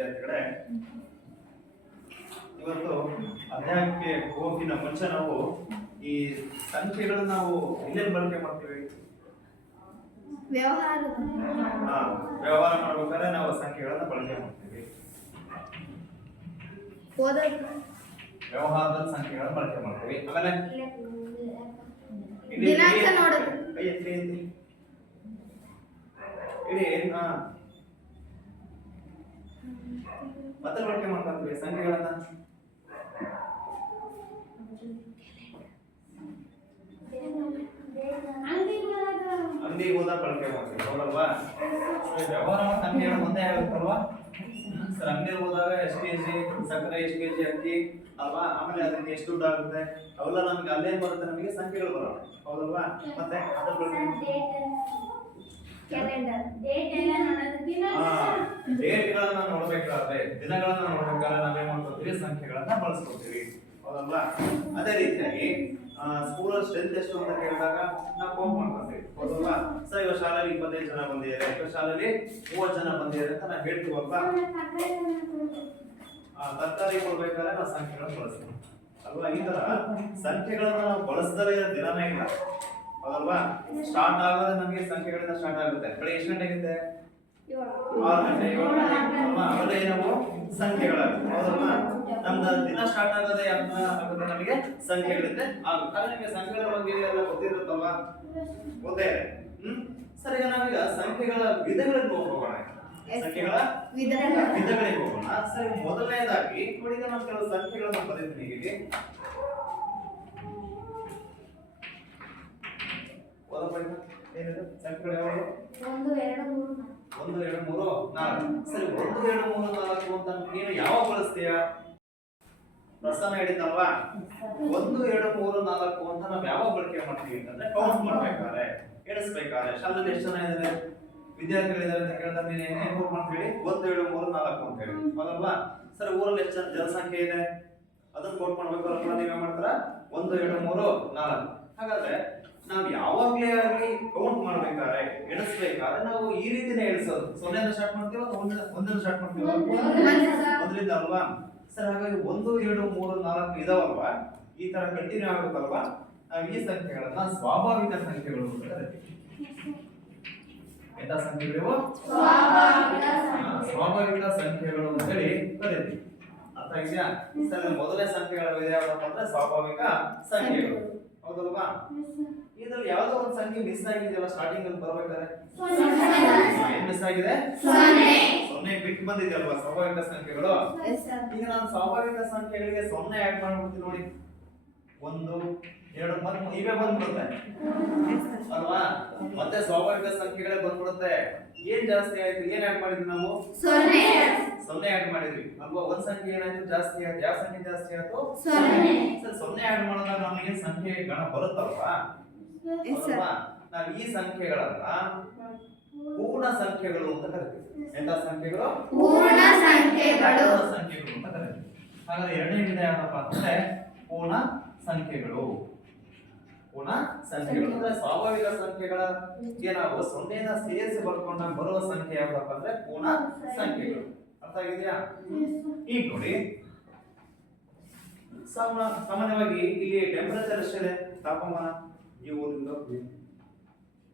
ವಿದ್ಯಾರ್ಥಿಗಳೇ, ಇವತ್ತು ಅಧ್ಯಾಯಕ್ಕೆ ಹೋಗಿನ ಮುಂಚೆ ನಾವು ಈ ಸಂಖ್ಯೆಗಳನ್ನ ನಾವು ಎಲ್ಲೆಲ್ಲಿ ಬಳಕೆ ಮಾಡ್ತೀವಿ? ವ್ಯವಹಾರ ಮಾಡ್ಬೇಕಾದ್ರೆ ನಾವು ಸಂಖ್ಯೆಗಳನ್ನ ಬಳಕೆ ಮಾಡ್ತೀವಿ. ವ್ಯವಹಾರದಲ್ಲಿ ಸಂಖ್ಯೆಗಳನ್ನ ಬಳಕೆ ಮಾಡ್ತೀವಿ. ಆಮೇಲೆ ದಿನಾಂಕ ನೋಡೋದು. ಮತ್ತೆ ಬಳಕೆ ಮಾಡ್ಕೊಂತೀವಿ ಸಂಖ್ಯೆಗಳನ್ನ. ಅಂಗಡಿಗೆ ಹೋದಾಗ ಬಳಕೆ ಮಾಡ್ತೀವಿ, ಹೌದಲ್ವಾ? ವ್ಯವಹಾರ ಸಂಖ್ಯೆಗಳು ಒಂದೇ ಆಗುತ್ತಲ್ವಾ ಸರ್? ಅಂಗಡಿಗೆ ಹೋದಾಗ ಎಷ್ಟು ಕೆಜಿ ಸಕ್ಕರೆ, ಎಷ್ಟು ಕೆಜಿ ಅಕ್ಕಿ ಅಲ್ವಾ? ಆಮೇಲೆ ಅದಕ್ಕೆ ಎಷ್ಟು ದುಡ್ಡು ಆಗುತ್ತೆ ಅವೆಲ್ಲ ನಮ್ಗೆ ಅಲ್ಲೇ ಬರುತ್ತೆ, ನಮಗೆ ಸಂಖ್ಯೆಗಳು ಬರುತ್ತೆ, ಹೌದಲ್ವಾ? ಮತ್ತೆ ಅದ್ರ ಬಗ್ಗೆ ಡೇಟ್ಗಳನ್ನ ನೋಡ್ಬೇಕಾದ್ರೆ, ದಿನಗಳನ್ನ ನೋಡ್ಬೇಕಾದ್ರೆ ನಾವೇನ್ ಮಾಡ್ಕೊತೀವಿ? ಸಂಖ್ಯೆಗಳನ್ನ ಬಳಸ್ಕೊತೀವಿ, ಹೌದಲ್ವಾ? ಅದೇ ರೀತಿಯಾಗಿ ಸ್ಕೂಲ್ ಸ್ಟ್ರೆಂತ್ ಎಷ್ಟು ಅಂತ ಕೇಳಿದಾಗ ನಾವು ಕೌಂಟ್ ಮಾಡ್ಕೊತೀವಿ, ಹೌದಲ್ವಾ? ಸರ್ ಇವಾಗ ಶಾಲೆಯಲ್ಲಿ 25 ಜನ ಬಂದಿದ್ದಾರೆ, ಇವಾಗ ಶಾಲೆಯಲ್ಲಿ 30 ಜನ ಬಂದಿದ್ದಾರೆ ಅಂತ ನಾವು ಹೇಳ್ತೀವಲ್ವಾ? ತರಕಾರಿ ಕೊಡ್ಬೇಕಾದ್ರೆ ನಾವು ಸಂಖ್ಯೆಗಳನ್ನ ಬಳಸ್ತೀವಿ ಅಲ್ವಾ? ಈ ತರ ಸಂಖ್ಯೆಗಳನ್ನ ನಾವು ಬಳಸದಲ್ಲೇ ಇರೋ ದಿನನೇ ಇಲ್ಲ, ಹೌದಲ್ವಾ? ಸ್ಟಾರ್ಟ್ ಆಗೋದೇ ನಮಗೆ ಸಂಖ್ಯೆಗಳಿಂದ ಸ್ಟಾರ್ಟ್ ಆಗುತ್ತೆ. ಬೆಳಿಗ್ಗೆ ಎಷ್ಟು ಗಂಟೆಗಿದೆ? 6 ಗಂಟೆ, 7 ಗಂಟೆ ಅಲ್ವಾ? ಅವೆಲ್ಲ ಏನವು? ಸಂಖ್ಯೆಗಳಾಗುತ್ತೆ, ಹೌದಲ್ವಾ? ನಮ್ದು ದಿನ ಸ್ಟಾರ್ಟ್ ಆಗೋದೇ ಆಗುತ್ತೆ ನಮಗೆ ಸಂಖ್ಯೆಗಳಿಂದ ಆಗುತ್ತೆ. ಹಾಗೆ ನಿಮಗೆ ಸಂಖ್ಯೆಗಳ ಬಗ್ಗೆ ಎಲ್ಲ ಗೊತ್ತಿರುತ್ತಲ್ವಾ? ಗೊತ್ತೇ ಇದೆ. ಸರ್, ಈಗ ನಾವೀಗ ಸಂಖ್ಯೆಗಳ ವಿಧಗಳನ್ನು ಹೋಗೋಣ. ಸಂಖ್ಯೆಗಳ ವಿಧಗಳಿಗೆ ಹೋಗೋಣ. ಸರ್, ಮೊದಲನೇದಾಗಿ ನೋಡಿ, ನಾನು ಕೆಲವು ಸಂಖ್ಯೆಗಳನ್ನು ಬರೆದಿದ್ದೀನಿ ಇಲ್ಲಿ. ಏನಿದೆ ಸಂಖ್ಯೆಗಳು ಯಾವುದು? 1 2 3 4. ಸರಿ, 1 2 3 4 ಅಂತ ನೀನು ಯಾವಾಗ ಬಳಸ್ತೀಯಾ? ಪ್ರಶ್ನೆ ಹೇಳಿದಲ್ವಾ? 1 2 3 4 ಅಂತ ನಾವು ಯಾವಾಗ ಬಳಕೆ ಮಾಡ್ತೀವಿ ಅಂತಂದ್ರೆ ಕೌಂಟ್ ಮಾಡ್ಬೇಕಾದ್ರೆ, ಎಣಿಸ್ಬೇಕಾದ್ರೆ. ಶಾಲೆಯಲ್ಲಿ ಎಷ್ಟು ಜನ ಇದ್ದಾರೆ ವಿದ್ಯಾರ್ಥಿಗಳಿದ್ದಾರೆ ಅಂತ ಕೇಳಿದಾಗ ನೀನು ಏನ್ ಕೌಂಟ್ ಮಾಡ್ತೀವಿ? 1 2 3 4 ಅಂತ ಹೇಳಿ, ಹೌದಲ್ವಾ? ಸರಿ, ಊರಲ್ಲಿ ಎಷ್ಟು ಜನಸಂಖ್ಯೆ ಇದೆ ಅದನ್ನ ಕೌಂಟ್ ಮಾಡ್ಬೇಕಲ್ವಾ? ನೀವೇನ್ ಮಾಡ್ತಾರ? 1 2 3 4. ಹಾಗಾದ್ರೆ ನಾವು ಯಾವಾಗ್ಲೇ ಆಗಲಿ ಕೌಂಟ್ ಮಾಡ್ಬೇಕಾದ್ರೆ, ಎಣಿಸ್ಬೇಕಾದ್ರೆ ನಾವು ಈ ರೀತಿನೇ ಎಣಿಸೋದು. 0 ಸ್ಟಾರ್ಟ್ ಮಾಡ್ತೀವಿ, 1 ಸ್ಟಾರ್ಟ್ ಮಾಡ್ತೀವಿ, 1ರಿಂದ ಅಲ್ವಾ? ಸರ್, ಹಾಗಾಗಿ 1 2 3 4 ಇದಾವಲ್ವಾ? ಈ ತರ ಕಂಟಿನ್ಯೂ ಆಗುತ್ತಲ್ವಾ? ನಾವು ಈ ಸಂಖ್ಯೆಗಳನ್ನ ಸ್ವಾಭಾವಿಕ ಸಂಖ್ಯೆಗಳು ಅಂತ ಕರೀತೀವಿ. ಎಂತ ಸಂಖ್ಯೆಗಳು? ಸ್ವಾಭಾವಿಕ ಸಂಖ್ಯೆಗಳು ಅಂತ ಹೇಳಿ ಕರೀತೀವಿ. ಅರ್ಥ ಇದೆಯಾ? ಸರ್, ಮೊದಲನೇ ಸಂಖ್ಯೆಗಳು ಯಾವ್ದಪ್ಪ ಅಂದ್ರೆ ಸ್ವಾಭಾವಿಕ ಸಂಖ್ಯೆಗಳು, ಹೌದಲ್ವಾ? ಇದ್ರಲ್ಲಿ ಯಾವ್ದೋ ಒಂದು ಸಂಖ್ಯೆ ಮಿಸ್ ಆಗಿದೆಯಲ್ಲ ಸ್ಟಾರ್ಟಿಂಗ್ ಅಲ್ಲಿ ಬರ್ಬೇಕಾದ್ರೆ? ಏನ್ ಮಿಸ್ ಆಗಿದೆ? 0 ಬಿಟ್ಟು ಬಂದಿದೆಯಲ್ವಾ ಸ್ವಾಭಾವಿಕ ಸಂಖ್ಯೆಗಳು? ಈಗ ನಾನು ಸ್ವಾಭಾವಿಕ ಸಂಖ್ಯೆಗಳಿಗೆ 0 ಆಡ್ ಮಾಡ್ಬಿಡ್ತೀನಿ ನೋಡಿ. 1 2 ಮತ್ತೆ ಇವೇ ಬಂದ್ಬಿಡುತ್ತೆ ಅಲ್ವಾ? ಮತ್ತೆ ಸ್ವಾಭಾವಿಕ ಸಂಖ್ಯೆಗಳೇ ಬಂದ್ಬಿಡುತ್ತೆ. ಏನ್ ಜಾಸ್ತಿ ಆಯ್ತು? ಏನ್ ಆಡ್ ಮಾಡಿದ್ವಿ ನಾವು? 0 ಆಡ್ ಮಾಡಿದ್ವಿ ಅಲ್ವಾ? ಒಂದ್ ಸಂಖ್ಯೆ ಏನಾಯ್ತು? ಜಾಸ್ತಿ ಆಯ್ತು. ಯಾವ ಸಂಖ್ಯೆ ಜಾಸ್ತಿ ಆಯ್ತು? 0. ಸರ್, 0 ಆಡ್ ಮಾಡಿದಾಗ ನಮಗೆ ಸಂಖ್ಯೆ ಗಣ ಬರುತ್ತಲ್ವಾ? ನಾವು ಈ ಸಂಖ್ಯೆಗಳನ್ನ ಪೂರ್ಣ ಸಂಖ್ಯೆಗಳು ಅಂತ ಕರಿತೀವಿ. ಎಂತ ಸಂಖ್ಯೆಗಳು? ಪೂರ್ಣ ಸಂಖ್ಯೆಗಳು ಅಂತ ಕರಿತೀವಿ. ಹಾಗಾದ್ರೆ ಎರಡನೇ ವಿಧ ಯಾವಪ್ಪ ಅಂದ್ರೆ ಪೂರ್ಣ ಸಂಖ್ಯೆಗಳು. ಪೂರ್ಣ ಸಂಖ್ಯೆಗಳು ಅಂದ್ರೆ ಸ್ವಾಭಾವಿಕ ಸಂಖ್ಯೆಗಳ ನಾವು 0ನ ಸೇರಿಸಿ ಬರ್ಕೊಂಡಾಗ ಬರುವ ಸಂಖ್ಯೆ ಯಾವ್ದಪ್ಪ ಅಂದ್ರೆ ಪೂರ್ಣ ಸಂಖ್ಯೆಗಳು. ಅರ್ಥ ಆಗಿದೆಯಾ? ಈಗ ನೋಡಿ, ಸಾಮಾನ್ಯವಾಗಿ ಇಲ್ಲಿ ಟೆಂಪರೇಚರ್ ಎಷ್ಟಿದೆ? ತಾಪಮಾನ ಈ ಊರಿಂದ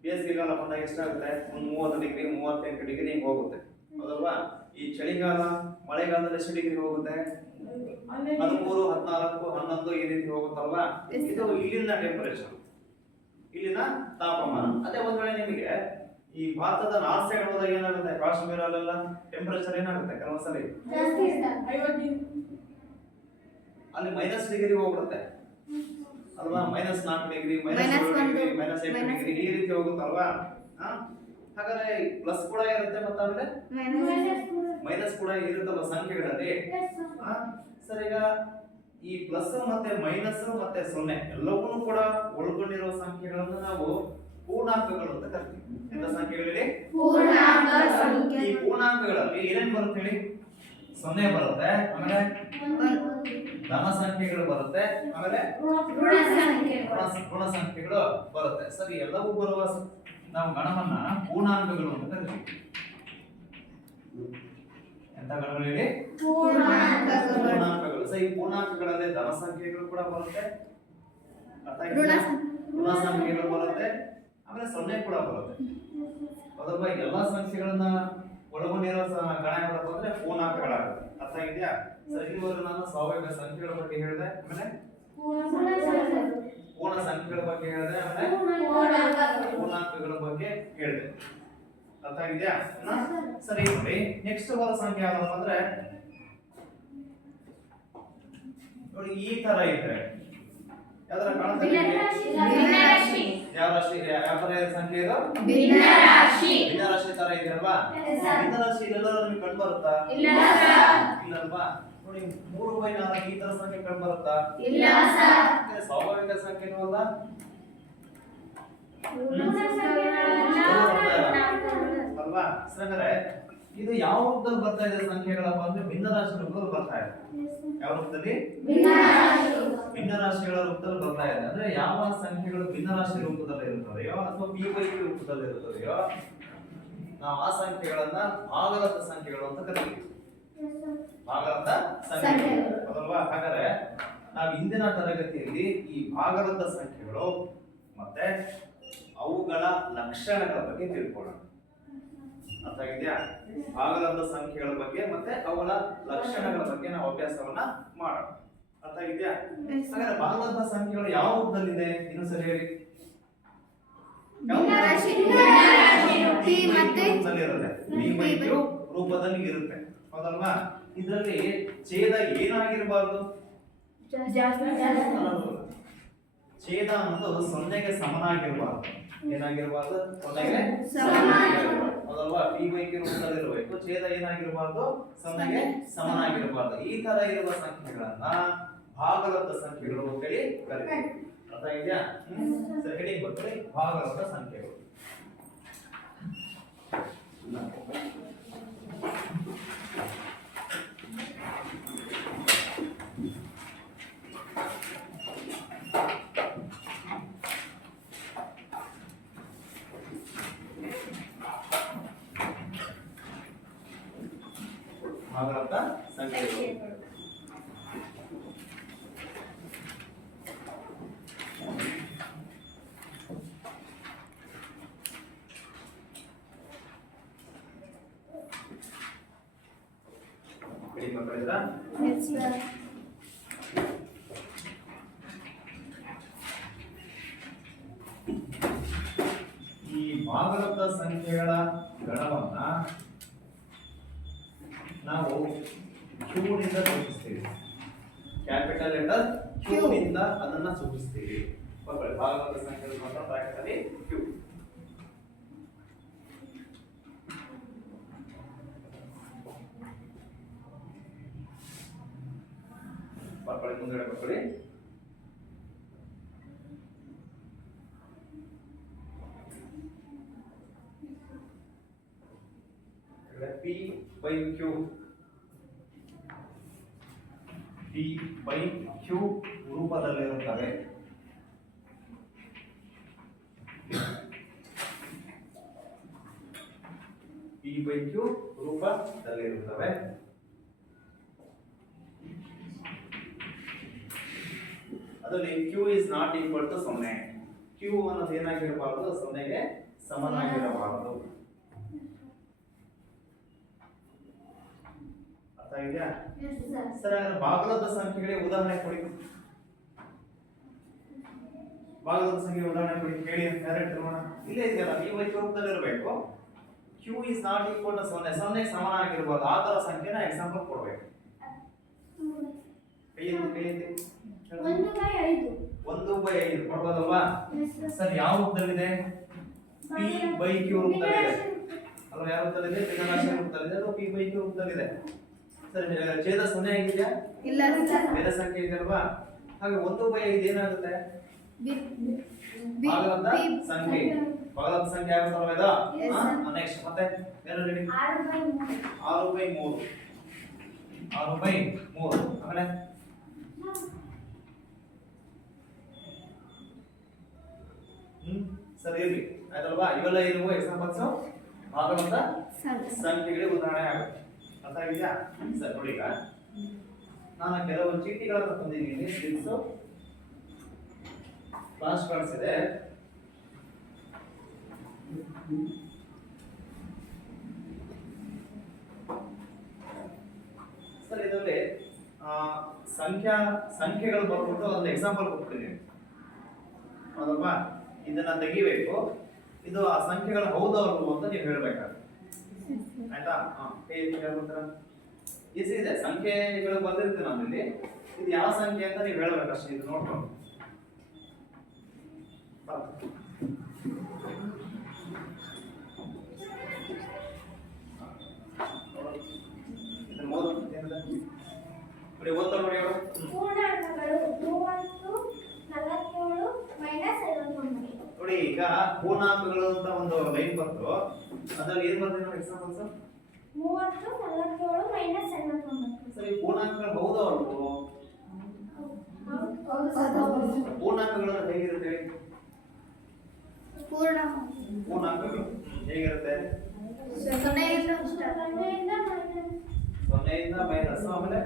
ಬೇಸಿಗೆಗಾಲ ಬಂದಾಗ ಎಷ್ಟಾಗುತ್ತೆ? ಒಂದು 30 ಡಿಗ್ರಿ 38 ಡಿಗ್ರಿ ಹಿಂಗ್ ಹೋಗುತ್ತೆ, ಹೌದಲ್ವಾ? ಈ ಚಳಿಗಾಲ ಮಳೆಗಾಲದಲ್ಲಿ ಎಷ್ಟು ಡಿಗ್ರಿ ಹೋಗುತ್ತೆ? 13 14 11 ಈ ರೀತಿ ಹೋಗುತ್ತಲ್ವಾ? ಇದು ಇಲ್ಲಿನ ಟೆಂಪರೇಚರ್, ಇಲ್ಲಿನ ತಾಪಮಾನ. ಅದೇ ಒಂದ್ ವೇಳೆ ನಿಮಗೆ ಈ ಭಾರತದ ನಾರ್ತ್ ಸೈಡ್ ಹೋದಾಗ ಏನಾಗುತ್ತೆ? ಕಾಶ್ಮೀರ ಅಲ್ಲೆಲ್ಲ ಟೆಂಪರೇಚರ್ ಏನಾಗುತ್ತೆ? ಕೆಲವೊಂದ್ಸಲಿ ಅಲ್ಲಿ ಮೈನಸ್ ಡಿಗ್ರಿ ಹೋಗ್ಬಿಡುತ್ತೆ ಅಲ್ವಾ? -4 ಡಿಗ್ರಿ, -7 ಡಿಗ್ರಿ, -8 ಡಿಗ್ರಿ ಈ ರೀತಿ ಹೋಗುತ್ತಲ್ವಾ? ಹಾಗಾದ್ರೆ ಪ್ಲಸ್ ಕೂಡ ಇರುತ್ತೆ ಮತ್ತೆ ಆಮೇಲೆ ಮೈನಸ್ ಕೂಡ ಇರುತ್ತಲ್ವ ಸಂಖ್ಯೆಗಳಲ್ಲಿ? ಸರ್, ಈಗ ಈ ಪ್ಲಸ್ ಮತ್ತೆ ಮೈನಸ್ ಮತ್ತೆ 0 ಎಲ್ಲವನ್ನೂ ಕೂಡ ಒಳಗೊಂಡಿರುವ ಸಂಖ್ಯೆಗಳನ್ನು ನಾವು ಪೂರ್ಣಾಂಕಗಳು ಅಂತ ಕರಿತೀವಿ. ಎಂತ ಸಂಖ್ಯೆಗಳಲ್ಲಿ? ಈ ಪೂರ್ಣಾಂಕಗಳಲ್ಲಿ ಏನೇನ್ ಬರುತ್ತೆ ಹೇಳಿ? 0 ಬರುತ್ತೆ, ಆಮೇಲೆ ಧನ ಸಂಖ್ಯೆಗಳು ಬರುತ್ತೆ, ಆಮೇಲೆ ಋಣ ಸಂಖ್ಯೆಗಳು ಬರುತ್ತೆ. ಸರಿ, ಎಲ್ಲವೂ ಬರುವ ನಾವು ಗಣವನ್ನ ಪೂರ್ಣಾಂಕಗಳು ಅಂತ ಕರಿತೀವಿ. ಎಂತ ಗಣಗಳು ಹೇಳಿ? ಪೂರ್ಣಾಂಕಗಳು. ಪೂರ್ಣಾಂಕಗಳು. ಸೊ ಈ ಪೂರ್ಣಾಂಕಗಳಲ್ಲಿ ಧನ ಸಂಖ್ಯೆಗಳು ಕೂಡ ಬರುತ್ತೆ, ಅರ್ಥ ಆಗಿದೆಯಾ? ಋಣ ಸಂಖ್ಯೆಗಳು ಬರುತ್ತೆ, ಆಮೇಲೆ ಸೊನ್ನೆ ಕೂಡ ಬರುತ್ತೆ. ಹೌದಲ್ವಾ? ಎಲ್ಲಾ ಸಂಖ್ಯೆಗಳನ್ನ ಒಳಗೊಂಡಿರೋ ಗಣ ಯಾವ್ದಪ್ಪ ಅಂದ್ರೆ ಪೂರ್ಣಾಂಕಗಳಾಗುತ್ತೆ. ಅರ್ಥ ಆಗಿದೆಯಾ? ಸೊ ಇಲ್ಲಿವರೆಗೂ ನಾನು ಸ್ವಾಭಾವಿಕ ಸಂಖ್ಯೆಗಳ ಬಗ್ಗೆ ಹೇಳಿದೆ, ಆಮೇಲೆ ಪೂರ್ಣ ಸಂಖ್ಯೆಗಳ ಬಗ್ಗೆ ಹೇಳಿದೆ, ಆಮೇಲೆ ಪೂರ್ಣಾಂಕಗಳ ಬಗ್ಗೆ ಹೇಳಿದೆ. ಅರ್ಥ ಆಗಿದೆಯಾ? ಸರಿ ನೋಡಿ, ನೆಕ್ಸ್ಟ್ ಬರೋ ಸಂಖ್ಯೆ ಯಾವ್ದಪ್ಪ ಅಂದ್ರೆ ನೋಡಿ ಈ ತರ ಇದ್ರೆ ಯಾವ್ದಾರ ಕಾಣುತ್ತೆ? ಯಾವ ರಾಶಿ? ಯಾವ ತರ ಸಂಖ್ಯೆ ಇದು? ಭಿನ್ನ ರಾಶಿ ತರ ಇದೆಯಲ್ವಾ? ಭಿನ್ನ ರಾಶಿ ಇದೆಲ್ಲರೂ ನಿಮ್ಗೆ ಕಂಡು ಬರುತ್ತಾ? ಇಲ್ಲಲ್ವಾ? ನೋಡಿ 3/4 ಈ ತರ ಸಂಖ್ಯೆ ಕಂಡು ಬರುತ್ತಾ? ಸ್ವಾಭಾವಿಕ ಸಂಖ್ಯೆನೂ ಅಲ್ಲ, ಅಲ್ವಾ? ಹಾಗಾದ್ರೆ ಇದು ಯಾವ ರೂಪದಲ್ಲಿ ಬರ್ತಾ ಇದೆ ಸಂಖ್ಯೆಗಳಪ್ಪ ಅಂದ್ರೆ ಭಿನ್ನ ರಾಶಿ ರೂಪದಲ್ಲಿ ಬರ್ತಾ ಇದೆ. ಯಾವ ರೂಪದಲ್ಲಿ? ಭಿನ್ನ ರಾಶಿಗಳ ರೂಪದಲ್ಲಿ ಬರ್ತಾ ಇದೆ. ಅಂದ್ರೆ ಯಾವ ಸಂಖ್ಯೆಗಳು ಭಿನ್ನ ರಾಶಿ ರೂಪದಲ್ಲಿ ಇರುತ್ತದೆಯೋ ಅಥವಾ p/q ರೂಪದಲ್ಲಿ ಇರುತ್ತದೆಯೋ ನಾವು ಆ ಸಂಖ್ಯೆಗಳನ್ನ ಭಾಗಲಬ್ಧ ಸಂಖ್ಯೆಗಳು ಅಂತ ಕರೀತೀವಿ. ಭಾಗಲಬ್ಧ ಸಂಖ್ಯೆಗಳು ಅಲ್ವಾ? ಹಾಗಾದ್ರೆ ನಾವು ಇಂದಿನ ತರಗತಿಯಲ್ಲಿ ಈ ಭಾಗಲಬ್ಧ ಸಂಖ್ಯೆಗಳು ಮತ್ತೆ ಅವುಗಳ ಲಕ್ಷಣಗಳ ಬಗ್ಗೆ ತಿಳ್ಕೊಳ್ಳೋಣ. ಅರ್ಥ ಆಗಿದೆಯಾ? ಭಾಗಲಬ್ಧ ಸಂಖ್ಯೆಗಳ ಬಗ್ಗೆ ಮತ್ತೆ ಅವುಗಳ ಲಕ್ಷಣಗಳ ಬಗ್ಗೆ ನಾವು ಅಭ್ಯಾಸವನ್ನ ಮಾಡೋಣ. ಅರ್ಥ ಆಗಿದೆಯಾ? ಹಾಗಾದ್ರೆ ಭಾಗಲಬ್ಧ ಸಂಖ್ಯೆಗಳು ಯಾವ ರೂಪದಲ್ಲಿದೆ? ಇನ್ನೊಂದ್ಸರಿ ಹೇಳಿ. ರೂಪದಲ್ಲಿ ಇರುತ್ತೆ, ಹೌದಲ್ವಾ? ಇದರಲ್ಲಿ ಛೇದ ಏನಾಗಿರಬಾರ್ದು? ಛೇದ ಅನ್ನೋದು 0ಗೆ ಸಮನಾಗಿರಬಾರ್ದು. ಏನಾಗಿರಬಾರ್ದು? 0ಗೆ ಸಮನಾಗಿರಬಾರ್ದು, ಹೌದಲ್ವಾ? p/q ರೂಪದಲ್ಲಿರಬೇಕು. ಛೇದ ಏನಾಗಿರಬಾರ್ದು? 0ಗೆ ಸಮನಾಗಿರಬಾರ್ದು. ಈ ತರ ಇರುವ ಸಂಖ್ಯೆಗಳನ್ನ ಭಾಗಲಬ್ಧ ಸಂಖ್ಯೆಗಳು ಅಂತೇಳಿ ಕರೀತೀವಿ. ಅರ್ಥ ಇದೆಯಾ? ಸರಿ, ಹೆಡಿಂಗ್ ಬರ್ತಾರೆ ಭಾಗಲಬ್ಧ ಸಂಖ್ಯೆಗಳು. ಭಾಗಲಬ್ಧ ಸಂಖ್ಯೆಗಳು ಈ ಭಾಗಲಬ್ಧ ಸಂಖ್ಯೆಗಳ ಗಣವನ್ನ ನಾವು q ನಿಂದ ಸೂಚಿಸ್ತೀವಿ. ಕ್ಯಾಪಿಟಲ್ ಲೆಟರ್ q ನಿಂದ ಅದನ್ನ ಸೂಚಿಸ್ತೀವಿ. ಭಾಗಲಬ್ಧ ಸಂಖ್ಯೆಗಳ ಮಾತ್ರ ಬ್ರಾಕೆಟ್ ಅಲ್ಲಿ q. ಮುಂದೆ ಬರ್ಕೊಳ್ಳಿ. p/q ರೂಪದಲ್ಲಿರುತ್ತವೆ. p/q ರೂಪದಲ್ಲಿರುತ್ತವೆ. ಅದರಲ್ಲಿ q is not equal to 0. q ಅನ್ನೋದು ಏನಾಗಿರಬಾರದು? 0ಗೆ ಸಮನಾಗಿರಬಾರದು. ಅರ್ಥ ಆಗಿದೆಯಾ? ಸರ್, ಭಾಗಲಬ್ಧ ಸಂಖ್ಯೆಗಳಿಗೆ ಉದಾಹರಣೆ ಕೊಡಿ. ಭಾಗಲಬ್ಧ ಸಂಖ್ಯೆ ಉದಾಹರಣೆ ಕೊಡಿ ಹೇಳಿ ಅಂತ ಡೈರೆಕ್ಟ್ ನೋಡೋಣ. ಇಲ್ಲೇ ಇದೆಯಲ್ಲ, p/q ರೂಪದಲ್ಲಿ ಇರಬೇಕು. q is not equal to 0, 0ಗೆ ಸಮನಾಗಿರಬಾರದು. ಆ ತರ ಸಂಖ್ಯೆನ ಎಕ್ಸಾಂಪಲ್ ಕೊಡಬೇಕು. ಕೈ ಎತ್ತಿ. 1/5 ಕೊಡ್ಬೋದಲ್ವಾ? ಸರ್, ಯಾವ ರೂಪದಲ್ಲಿದೆ? p/q ರೂಪದಲ್ಲಿದೆ ಅಲ್ವಾ? ಯಾವ ರೂಪದಲ್ಲಿದೆ? ಭಿನ್ನ ರಾಶಿ ರೂಪದಲ್ಲಿದೆ ಅಥವಾ p/q ರೂಪದಲ್ಲಿದೆ? ಸರ್, ಛೇದ 0 ಆಗಿದೆಯಾ? ಇಲ್ಲ. ಬೇರೆ ಸಂಖ್ಯೆ ಇದೆ ಅಲ್ವಾ? ಹಾಗೆ 1/5 ಏನಾಗುತ್ತೆ? ಭಾಗಲಬ್ಧ ಸಂಖ್ಯೆ. ಭಾಗಲಬ್ಧ ಸಂಖ್ಯೆ ಆಗುತ್ತಲ್ವಾ ಇದು? ನೆಕ್ಸ್ಟ್ ಮತ್ತೆ ಏನು ಹೇಳಿ? 6/3. 6/3. ಆಮೇಲೆ ಸರಿ ಇರ್ಲಿ, ಆಯ್ತಲ್ವಾ? ಇವೆಲ್ಲ ಇರುವ ಎಕ್ಸಾಂಪಲ್ಸ್ ಭಾಗಲಬ್ಧ ಸಂಖ್ಯೆಗಳಿಗೆ ಉದಾಹರಣೆ ಆಗುತ್ತೆ. ಅರ್ಥ ಆಗಿದೆಯಾ? ಸರಿ ನೋಡಿ, ಈಗ ನಾನು ಕೆಲವು ಚೀಟಿಗಳನ್ನ ತಂದಿದ್ದೀನಿ. ಸ್ಲಿಪ್ಸ್, ಫ್ಲಾಶ್ ಕಾರ್ಡ್ಸ್ ಇದೆ. ಸರ್ ಇದರಲ್ಲಿ ಸಂಖ್ಯೆಗಳು ಬರ್ಬಿಟ್ಟು ಒಂದು ಎಕ್ಸಾಂಪಲ್ ಕೊಟ್ಬಿಟ್ಟಿದ್ದೀನಿ, ಹೌದಲ್ವಾ? ಇದನ್ನ ತೆಗಿಬೇಕು. ಇದು ಆ ಸಂಖ್ಯೆಗಳು ಹೌದಾ ಅಲ್ವೋ ಅಂತ ನೀವು ಹೇಳ್ಬೇಕಾಗುತ್ತೆ. ಆಯ್ತಾ? ಈಸಿ ಇದೆ, ಸಂಖ್ಯೆಗಳು ಬಂದಿರುತ್ತೆ ನಮ್ಮಲ್ಲಿ. ಇದು ಯಾವ ಸಂಖ್ಯೆ ಅಂತ ನೀವು ಹೇಳ್ಬೇಕಷ್ಟೇ. ಇದು ನೋಡ್ಕೊಂಡು ನೋಡಿ ಅವರು ಪೂರ್ಣಾಂಕಗಳು 30, 47 ಮೈನಸ್ 59. ನೋಡಿ, ಈಗ ಪೂರ್ಣಾಂಕಗಳು ಅಂತ ಒಂದು ಲೈನ್ ಬಂತು. ಅದ್ರಲ್ಲಿ ಏನ್ ಬಂದಿದೆ ನೋಡಿ ಎಕ್ಸಾಂಪಲ್ಸ್. 30, 47 ಮೈನಸ್ 59. ಸರಿ, ಪೂರ್ಣಾಂಕಗಳು ಹೌದಾ ಅಲ್ವೋ? ಪೂರ್ಣಾಂಕಗಳು ಹೇಗಿರುತ್ತೆ? ಪೂರ್ಣಾಂಕಗಳು ಹೇಗಿರುತ್ತೆ? 0ಇಂದ ಮೈನಸ್, ಆಮೇಲೆ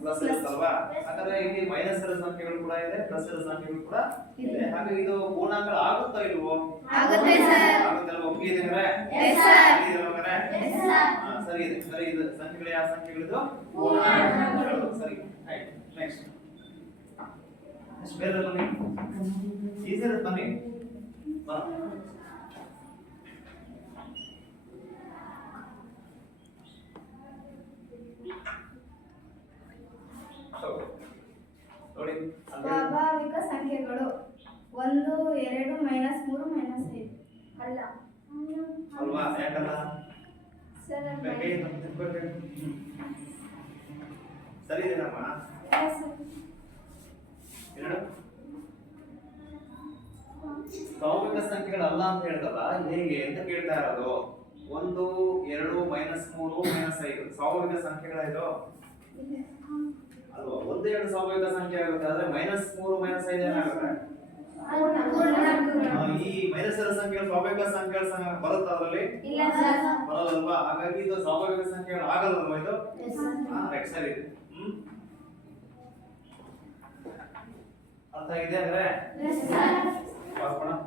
ಪ್ಲಸ್ ಇರುತ್ತಲ್ವಾ? ಹಾಗಾದ್ರೆ ಇಲ್ಲಿ ಮೈನಸ್ ಇರೋ ಸಂಖ್ಯೆಗಳು ಕೂಡ ಇದೆ, ಪ್ಲಸ್ ಇರೋ ಸಂಖ್ಯೆಗಳು ಕೂಡ ಇದೆ. ಹಾಗೆ ಇದು ಪೂರ್ಣಾಂಕ ಆಗುತ್ತಾ ಇಲ್ವೋ? ಆಗುತ್ತೆ ಸರ್. ಆಗುತ್ತಲ್ವಾ? ಒಪ್ಪಿದ್ದೀರಾ? Yes sir. ಸರಿ ಇದೆ. ಸರಿ, ಇದು ಸಂಖ್ಯೆಗಳು ಯಾವ ಸಂಖ್ಯೆಗಳಿದು? ಪೂರ್ಣಾಂಕಗಳು. ಸರಿ, ಆಯ್ತು. ನೆಕ್ಸ್ಟ್ ಬೇರೆ ಬನ್ನಿ, ಈಸಿ ಇರುತ್ತೆ ಬನ್ನಿ. ನೋಡಿ, ಸ್ವಾಭಾವಿಕ ಸಂಖ್ಯೆಗಳು 1, 2 ಮೈನಸ್ 3 ಮೈನಸ್ 5 ಅಲ್ಲ ಅಲ್ವಾ? ಯಾಕಲ್ಲ? ಸರ್ ಸರಿ ಇದೆನಮ್ಮ? ಎರಡು ಸ್ವಾಭಾವಿಕ ಸಂಖ್ಯೆಗಳಲ್ಲ ಅಂತ ಹೇಳ್ದಲ್ಲ, ಹೇಗೆ ಅಂತ ಕೇಳ್ತಾ ಇರೋದು. 1, 2 ಮೈನಸ್ 3 ಮೈನಸ್ 5 ಸ್ವಾಭಾವಿಕ ಸಂಖ್ಯೆಗಳಿದು ಅಲ್ವಾ? 1, 2 ಸ್ವಾಭಾವಿಕ ಸಂಖ್ಯೆ ಆಗುತ್ತೆ. ಆದ್ರೆ ಮೈನಸ್ 3 ಮೈನಸ್ 5 ಏನಾಗುತ್ತೆ? ಈ ಮೈನಸ್ ಇರೋ ಸಂಖ್ಯೆಗಳು ಸ್ವಾಭಾವಿಕ ಸಂಖ್ಯೆಗಳ ಬರುತ್ತಾ ಅದರಲ್ಲಿ? ಬರಲ್ಲಲ್ವಾ? ಹಾಗಾಗಿ ಇದು ಸ್ವಾಭಾವಿಕ ಸಂಖ್ಯೆಗಳು ಆಗಲ್ಲಲ್ವಾ ಇದು? ರೈಟ್, ಸರಿ. ಅರ್ಥ ಆಗಿದೆ ಅಂದ್ರೆ ಪಾಸ್ ಮಾಡೋಣ.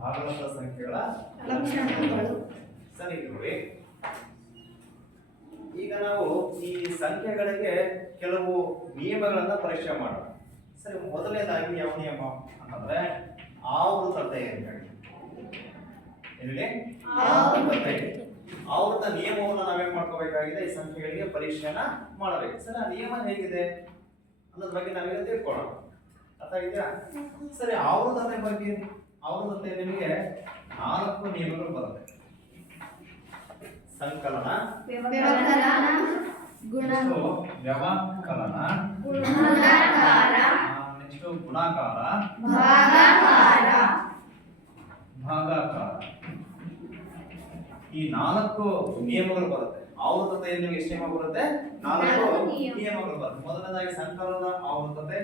ಭಾಗಲಬ್ಧ ಸಂಖ್ಯೆಗಳ ಲಕ್ಷಣಗಳು. ಸರಿ ನೋಡಿ, ಈಗ ನಾವು ಈ ಸಂಖ್ಯೆಗಳಿಗೆ ಕೆಲವು ನಿಯಮಗಳನ್ನ ಪರೀಕ್ಷೆ ಮಾಡೋಣ. ಸರಿ, ಮೊದಲನೇದಾಗಿ ಯಾವ ನಿಯಮ ಅಂತಂದ್ರೆ ಆವೃತತೆ ಅಂತ ಹೇಳಿ. ಇಲ್ಲಿ ಆವೃತ ನಿಯಮವನ್ನು ನಾವೇನ್ ಮಾಡ್ಕೋಬೇಕಾಗಿದೆ? ಈ ಸಂಖ್ಯೆಗಳಿಗೆ ಪರೀಕ್ಷೆಯನ್ನ ಮಾಡಬೇಕು. ಸರಿ, ಆ ನಿಯಮ ಹೇಗಿದೆ ಅನ್ನೋದ್ರ ಬಗ್ಗೆ ನಾವೀಗ ತಿಳ್ಕೊಳ್ಳೋಣ. ಅರ್ಥ ಆಗಿದೆಯಾ? ಸರಿ, ಆವೃತತೆ ಬಗ್ಗೆ. ಆವೃತತೆ ನಿಮಗೆ 4 ನಿಯಮಗಳು ಬರುತ್ತೆ. ಸಂಕಲನ, ವ್ಯವಕಲನ, ವ್ಯವಕಲನ, ನೆಕ್ಸ್ಟ್ ಗುಣಾಕಾರ, ಭಾಗಾಕಾರ. ಈ 4 ನಿಯಮಗಳು ಬರುತ್ತೆ. ಆವೃತತೆಯಲ್ಲಿ ನಿಮಗೆ ಎಷ್ಟು ನಿಯಮ ಬರುತ್ತೆ? 4 ನಿಯಮಗಳು ಬರುತ್ತೆ. ಮೊದಲನೇದಾಗಿ ಸಂಕಲನದ ಆವೃತತೆ,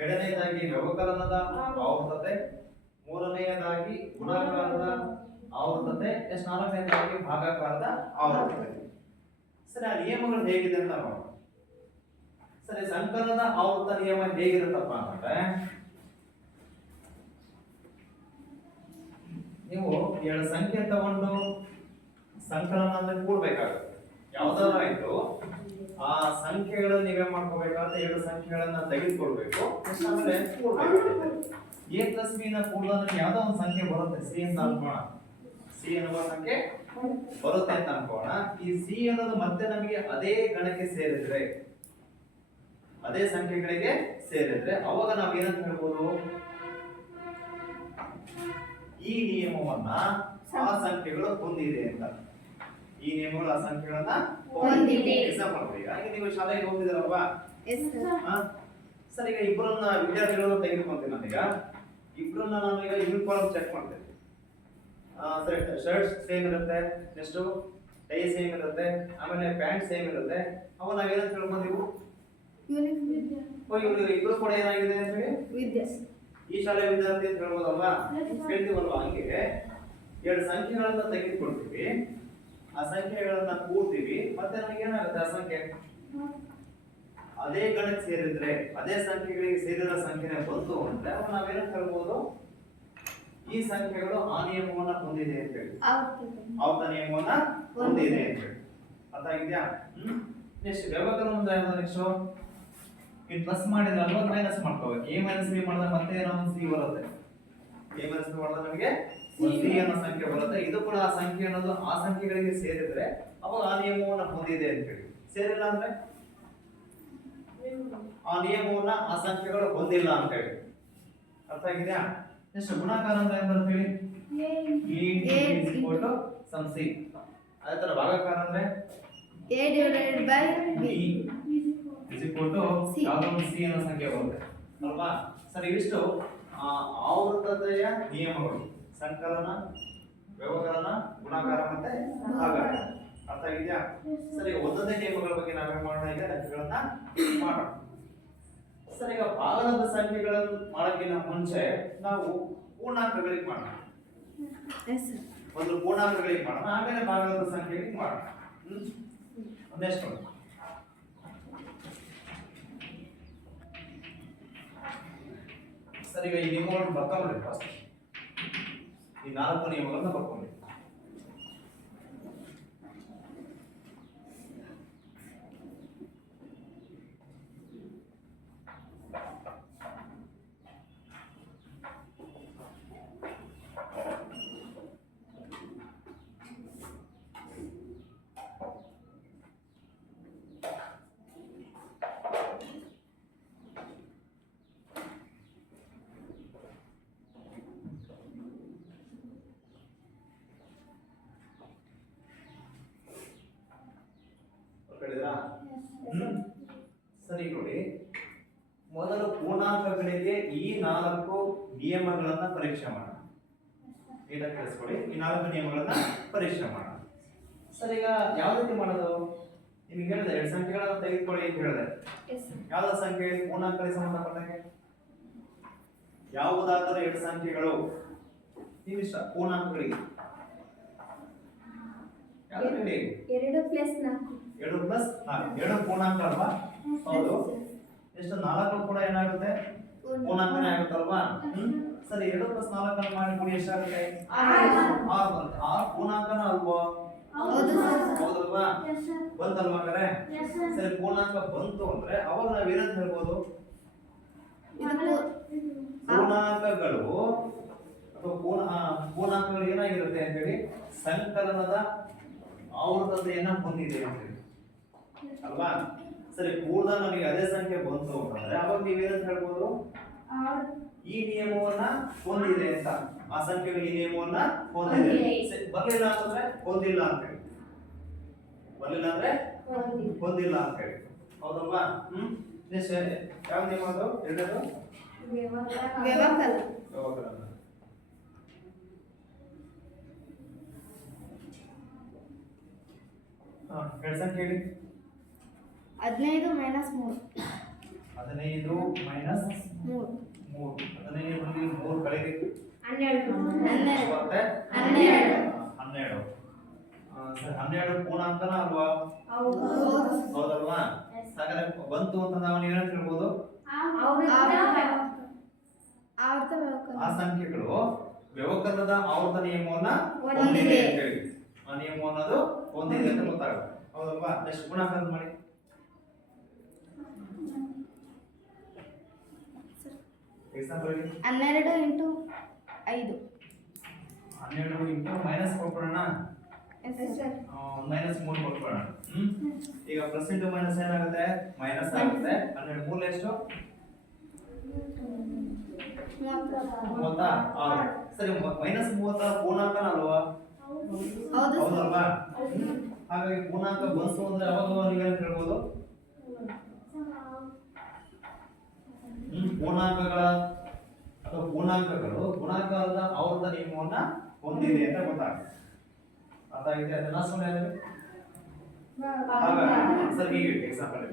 ಎರಡನೇದಾಗಿ ವ್ಯವಕಲನದ ಆವೃತತೆ, ಮೂರನೆಯದಾಗಿ ಗುಣಾಕಾರದ ಆವೃತತೆ, ಎಷ್ಟು ನಾಲ್ಕನೇದಾಗಿ ಭಾಗಾಕಾರದ ಆವೃತತೆ. ಸರಿ, ಆ ನಿಯಮಗಳು ಹೇಗಿದೆ ಅಂತ ನೋಡೋಣ. ಸರಿ, ಸಂಕಲನದ ಆವೃತ ನಿಯಮ ಹೇಗಿರುತ್ತಪ್ಪ ಅಂತಂದ್ರೆ, ನೀವು 2 ಸಂಖ್ಯೆ ತಗೊಂಡು ಸಂಕಲನ ಅಂದ್ರೆ ಕೂಡ್ಬೇಕಾಗುತ್ತೆ. ಯಾವ್ದಾದ್ರು ಆಯ್ತು, ಆ ಸಂಖ್ಯೆಗಳನ್ನು ನೀವೇನ್ ಮಾಡ್ಕೋಬೇಕಾದ್ರೆ 2 ಸಂಖ್ಯೆಗಳನ್ನ ತೆಗೆದುಕೊಳ್ಬೇಕು. ಆಮೇಲೆ ಕೂಡ್ಬೇಕಾಗುತ್ತೆ. a ಪ್ಲಸ್ b ನ ಕೂಡಿದ್ರೆ ಯಾವ್ದೋ ಒಂದು ಸಂಖ್ಯೆ ಬರುತ್ತೆ, c ಅಂತ ಅನ್ಕೋಣ. c ಅನ್ನುವ ಸಂಖ್ಯೆ ಬರುತ್ತೆ ಅಂತ ಅನ್ಕೋಣ. ಈ c ಅನ್ನೋದು ಮತ್ತೆ ನಮಗೆ ಅದೇ ಗಣಕ್ಕೆ ಸೇರಿದ್ರೆ, ಅದೇ ಸಂಖ್ಯೆಗಳಿಗೆ ಸೇರಿದ್ರೆ ಅವಾಗ ನಾವು ಏನಂತ ಹೇಳ್ಬೋದು? ಈ ನಿಯಮವನ್ನ ಆ ಸಂಖ್ಯೆಗಳು ಹೊಂದಿದೆ ಅಂತ. ಈ ನಿಯಮಗಳು ಆ ಸಂಖ್ಯೆಗಳನ್ನ ಹೊಂದಿದೆ. ಎಕ್ಸಾಂಪಲ್ ಈಗ ನೀವು ಶಾಲೆಗೆ ಹೋಗ್ತಿದ್ದೀರಲ್ವಾ? ಸರ್ ಈಗ ಇಬ್ಬರನ್ನ ವಿದ್ಯಾರ್ಥಿಗಳನ್ನ ತೆಗೆದುಕೊಂತೀನಿ ನಾನೀಗ ಇಬ್ಬರನ್ನ ನಾನು ಈಗ ಯೂನಿಫಾರ್ಮ್ ಚೆಕ್ ಮಾಡ್ತೇನೆ ಸರಿ ಶರ್ಟ್ ಸೇಮ್ ಇರುತ್ತೆ ನೆಕ್ಸ್ಟ್ ಟೈ ಸೇಮ್ ಇರುತ್ತೆ ಆಮೇಲೆ ಪ್ಯಾಂಟ್ ಸೇಮ್ ಇರುತ್ತೆ ಅವ ನಾವೇನಂತ ತಿಳ್ಕೊಂಡಿವು ಇವರು ಇಬ್ರು ಕೂಡ ಏನಾಗಿದೆ ಅಂತ ಹೇಳಿ ಈ ಶಾಲೆ ವಿದ್ಯಾರ್ಥಿ ಅಂತ ಹೇಳ್ಬೋದಲ್ವಾ ಹೇಳ್ತೀವಲ್ವಾ ಹಂಗೆ ಎರಡು ಸಂಖ್ಯೆಗಳನ್ನ ತೆಗೆದುಕೊಳ್ತೀವಿ ಆ ಸಂಖ್ಯೆಗಳನ್ನ ಕೂಡ್ತೀವಿ ಮತ್ತೆ ನಮಗೆ ಏನಾಗುತ್ತೆ ಆ ಸಂಖ್ಯೆ ಅದೇ ಗಣಕ್ಕೆ ಸೇರಿದ್ರೆ ಅದೇ ಸಂಖ್ಯೆಗಳಿಗೆ ಸೇರಿದ ಸಂಖ್ಯೆನೇ ಬಂತು ಅಂದ್ರೆ ಅವಾಗ ನಾವೇನಂತ ಹೇಳ್ಬೋದು ಈ ಸಂಖ್ಯೆಗಳು ಆ ನಿಯಮವನ್ನ ಹೊಂದಿದೆ ಅಂತ ಹೇಳಿ ಆವರ್ತ ನಿಯಮವನ್ನ ಹೊಂದಿದೆ ಅಂತ ಹೇಳಿ ಅರ್ಥ ಆಗಿದ್ಯಾ ನೆಕ್ಸ್ಟ್ ವ್ಯವಕಲನ ಅಂದ್ರೆ ನೆಕ್ಸ್ಟ್ ಇದು ಪ್ಲಸ್ ಮಾಡಿದ್ರೆ ಅಲ್ವಾ ಮೈನಸ್ ಮಾಡ್ಕೋಬೇಕು a ಮೈನಸ್ b ಮಾಡಿದ್ರೆ ಮತ್ತೆ ಏನೋ ಒಂದು c ಬರುತ್ತೆ a ಮೈನಸ್ b ಮಾಡಿದ್ರೆ ನಮಗೆ c ಅನ್ನೋ ಸಂಖ್ಯೆ ಬರುತ್ತೆ ಇದು ಕೂಡ ಆ ಸಂಖ್ಯೆ ಅನ್ನೋದು ಆ ಸಂಖ್ಯೆಗಳಿಗೆ ಸೇರಿದ್ರೆ ಅವಾಗ ಆ ನಿಯಮವನ್ನ ಹೊಂದಿದೆ ಅಂತ ಹೇಳಿ ಸೇರಿಲ್ಲ ಅಂದ್ರೆ ಆ ನಿಯಮವನ್ನ ಆ ಸಂಖ್ಯೆಗಳು ಹೊಂದಿಲ್ಲ ಅಂತ ಹೇಳಿ ಅರ್ಥ ಆಗಿದ್ಯಾ ನೆಕ್ಸ್ಟ್ ಗುಣಾಕಾರ ಅಂದ್ರೆ ಏನ್ ಬರ್ತೀವಿ ಸಮ್ c ಅದೇ ತರ ಭಾಗಾಕಾರ ಅಂದ್ರೆ a divided by b c ಯಾವ್ದೋ ಒಂದು c ಅನ್ನೋ ಸಂಖ್ಯೆ ಬರುತ್ತೆ ಅಲ್ವಾ ಸರಿ ಇವಿಷ್ಟು ಆವೃತ್ತತೆಯ ನಿಯಮಗಳು ಸಂಕಲನ ವ್ಯವಕಲನ ಗುಣಾಕಾರ ಮತ್ತೆ ಭಾಗಾಕಾರ ಅರ್ಥ ಆಗಿದ್ಯಾ ಸರಿ ಒಂದೊಂದೇ ನಿಯಮಗಳ ಬಗ್ಗೆ ನಾವೇನ್ ಮಾಡೋಣ ಈಗ ಲೆಕ್ಕಗಳನ್ನ ಮಾಡೋಣ ಸರಿ ಈಗ ಭಾಗಲಬ್ಧ ಸಂಖ್ಯೆಗಳನ್ನು ಮಾಡೋಕ್ಕಿಂತ ಮುಂಚೆ ನಾವು ಪೂರ್ಣಾಂಕಗಳಿಗೆ ಮಾಡೋಣ ಒಂದು ಪೂರ್ಣಾಂಕಗಳಿಗೆ ಮಾಡೋಣ ಆಮೇಲೆ ಭಾಗಲಬ್ಧ ಸಂಖ್ಯೆಗಳಿಗೆ ಮಾಡೋಣ ನೆಕ್ಸ್ಟ್ ಸರಿ ಈಗ ಈ ನಿಯಮಗಳನ್ನು ಬರ್ಕೊಂಡ್ರಿ ಫಸ್ಟ್ ಈ 4 ನಿಯಮಗಳನ್ನ ಬರ್ಕೊಂಡ್ರಿ ಸರಿ ನೋಡಿ ಮೊದಲು ಪೂರ್ಣಾಂಕಗಳಿಗೆ ಈ 4 ನಿಯಮಗಳನ್ನ ಪರೀಕ್ಷೆ ಮಾಡೋಣ ಈಗ ಕೇಳಿಸ್ಕೊಳ್ಳಿ ಈ 4 ನಿಯಮಗಳನ್ನ ಪರೀಕ್ಷೆ ಮಾಡೋಣ ಸರಿ ಈಗ ಯಾವ ರೀತಿ ಮಾಡೋದು ನಿಮಗೆ ಹೇಳಿದೆ ಎರಡು ಸಂಖ್ಯೆಗಳನ್ನ ತೆಗೆದುಕೊಳ್ಳಿ ಅಂತ ಹೇಳಿದೆ ಯಾವ್ದು ಸಂಖ್ಯೆ ಪೂರ್ಣಾಂಕಗಳಿಗೆ ಸಂಬಂಧಪಟ್ಟಾಗೆ ಯಾವುದಾದರೂ ಎರಡು ಸಂಖ್ಯೆಗಳು ನಿಮಿಷ ಪೂರ್ಣಾಂಕಗಳಿಗೆ ಯಾವ್ದು ಹೇಳಿ 2 ಪ್ಲಸ್ 4 2 ಪ್ಲಸ್ 4 2 ಪೂರ್ಣಾಂಕ ಅಲ್ವಾ ಹೌದು ಎಷ್ಟು 4 ಕೂಡ ಏನಾಗುತ್ತೆ ಪೂರ್ಣಾಂಕನೇ ಆಗುತ್ತಲ್ವಾ ಸರಿ 2 ಪ್ಲಸ್ 4 ಅನ್ನು ಮಾಡಿ ಕೂಡಿ ಎಷ್ಟಾಗುತ್ತೆ 6 ಬರುತ್ತೆ 6 ಪೂರ್ಣಾಂಕನ ಅಲ್ವಾ ಹೌದಲ್ವಾ ಬಂತಲ್ವಾ ಕರೆ ಸರಿ ಪೂರ್ಣಾಂಕ ಬಂತು ಅಂದ್ರೆ ಅವಾಗ ನಾವೇನಂತ ಹೇಳ್ಬೋದು ಪೂರ್ಣಾಂಕಗಳು ಅಥವಾ ಪೂರ್ಣಾಂಕಗಳು ಏನಾಗಿರುತ್ತೆ ಅಂತ ಹೇಳಿ ಸಂಕಲನದ ಆವೃತ್ತತೆಯನ್ನ ಹೊಂದಿದೆ ಅಂತ ಹೇಳಿ ಅಲ್ವಾ ಸರಿ ಪೂರ್ಣ ನಮಗೆ ಅದೇ ಸಂಖ್ಯೆ ಬಂತು ಅಂತಂದ್ರೆ ಅವಾಗ ನೀವೇನಂತ ಹೇಳ್ಬೋದು ಈ ನಿಯಮವನ್ನ ಹೊಂದಿದೆ ಅಂತ ಆ ಸಂಖ್ಯೆಗಳು ಈ ನಿಯಮವನ್ನ ಹೊಂದಿದೆ ಬರ್ಲಿಲ್ಲ ಅಂತಂದ್ರೆ ಹೊಂದಿಲ್ಲ ಅಂತ ಹೇಳಿ ಬರ್ಲಿಲ್ಲ ಅಂದ್ರೆ ಹೊಂದಿಲ್ಲ ಅಂತ ಹೇಳಿ ಹೌದಲ್ವಾ ನೆಕ್ಸ್ಟ್ ಯಾವ ನಿಯಮ ಅದು ಎರಡನೇದು ವ್ಯವಕಲನ ಎರಡು ಸಂಖ್ಯೆ ಹೇಳಿ 15 ಮೈನಸ್ 3 15 ಮೈನಸ್ 3 15ರಲ್ಲಿ 3 ಕಳೆಯಿರಿ 12 ಮತ್ತೆ 12 ಸರಿ 12 ಪೂರ್ಣಾಂಕನ ಅಲ್ವಾ ಹೌದಲ್ವಾ ಹಾಗಾದ್ರೆ ಬಂತು ಅಂತ ನಾವು ಏನಂತ ಹೇಳ್ಬೋದು ಆ ಸಂಖ್ಯೆಗಳು ವ್ಯವಕಲನದ ಆವರ್ತ ನಿಯಮವನ್ನ ಹೊಂದಿದೆ ಅಂತ ಹೇಳಿ ಆ ನಿಯಮ ಅನ್ನೋದು ಹೊಂದಿದೆ ಅಂತ ಗೊತ್ತಾಗುತ್ತೆ ಹೌದಲ್ವಾ ನೆಕ್ಸ್ಟ್ ಗುಣಾಕಾರ ಮಾಡಿ ಎಕ್ಸಾಂಪಲ್ 12 ಇಂಟು 5 12 ಇಂಟು ಮೈನಸ್ ಕೊಟ್ಬಿಡೋಣ ಮೈನಸ್ 3 ಕೊಟ್ಬಿಡೋಣ ಈಗ ಪ್ಲಸ್ ಇಂಟು ಮೈನಸ್ ಏನಾಗುತ್ತೆ ಮೈನಸ್ ಆಗುತ್ತೆ 12 ಮೂಲ ಎಷ್ಟು 36 ಸರಿ ಮೈನಸ್ 36 ಪೂರ್ಣಾಂಕನ ಅಲ್ವಾ ಹೌದಲ್ವಾ ಹಾಗಾಗಿ ಪೂರ್ಣಾಂಕ ಬಂತು ಅಂದ್ರೆ ಅವಾಗ ನೀವೇನು ಹೇಳ್ಬೋದು ಪೂರ್ಣಾಂಕಗಳ ಅಥವಾ ಪೂರ್ಣಾಂಕಗಳು ಗುಣಾಕಾರದ ಆವೃತ್ತ ನಿಯಮವನ್ನ ಹೊಂದಿದೆ ಅಂತ ಗೊತ್ತಾಗುತ್ತೆ. ಅರ್ಥ ಆಗಿದೆ? ಅದನ್ನ ಸುಮ್ಮನೆ ಸರ್ ಹೀಗೆ ಎಕ್ಸಾಂಪಲ್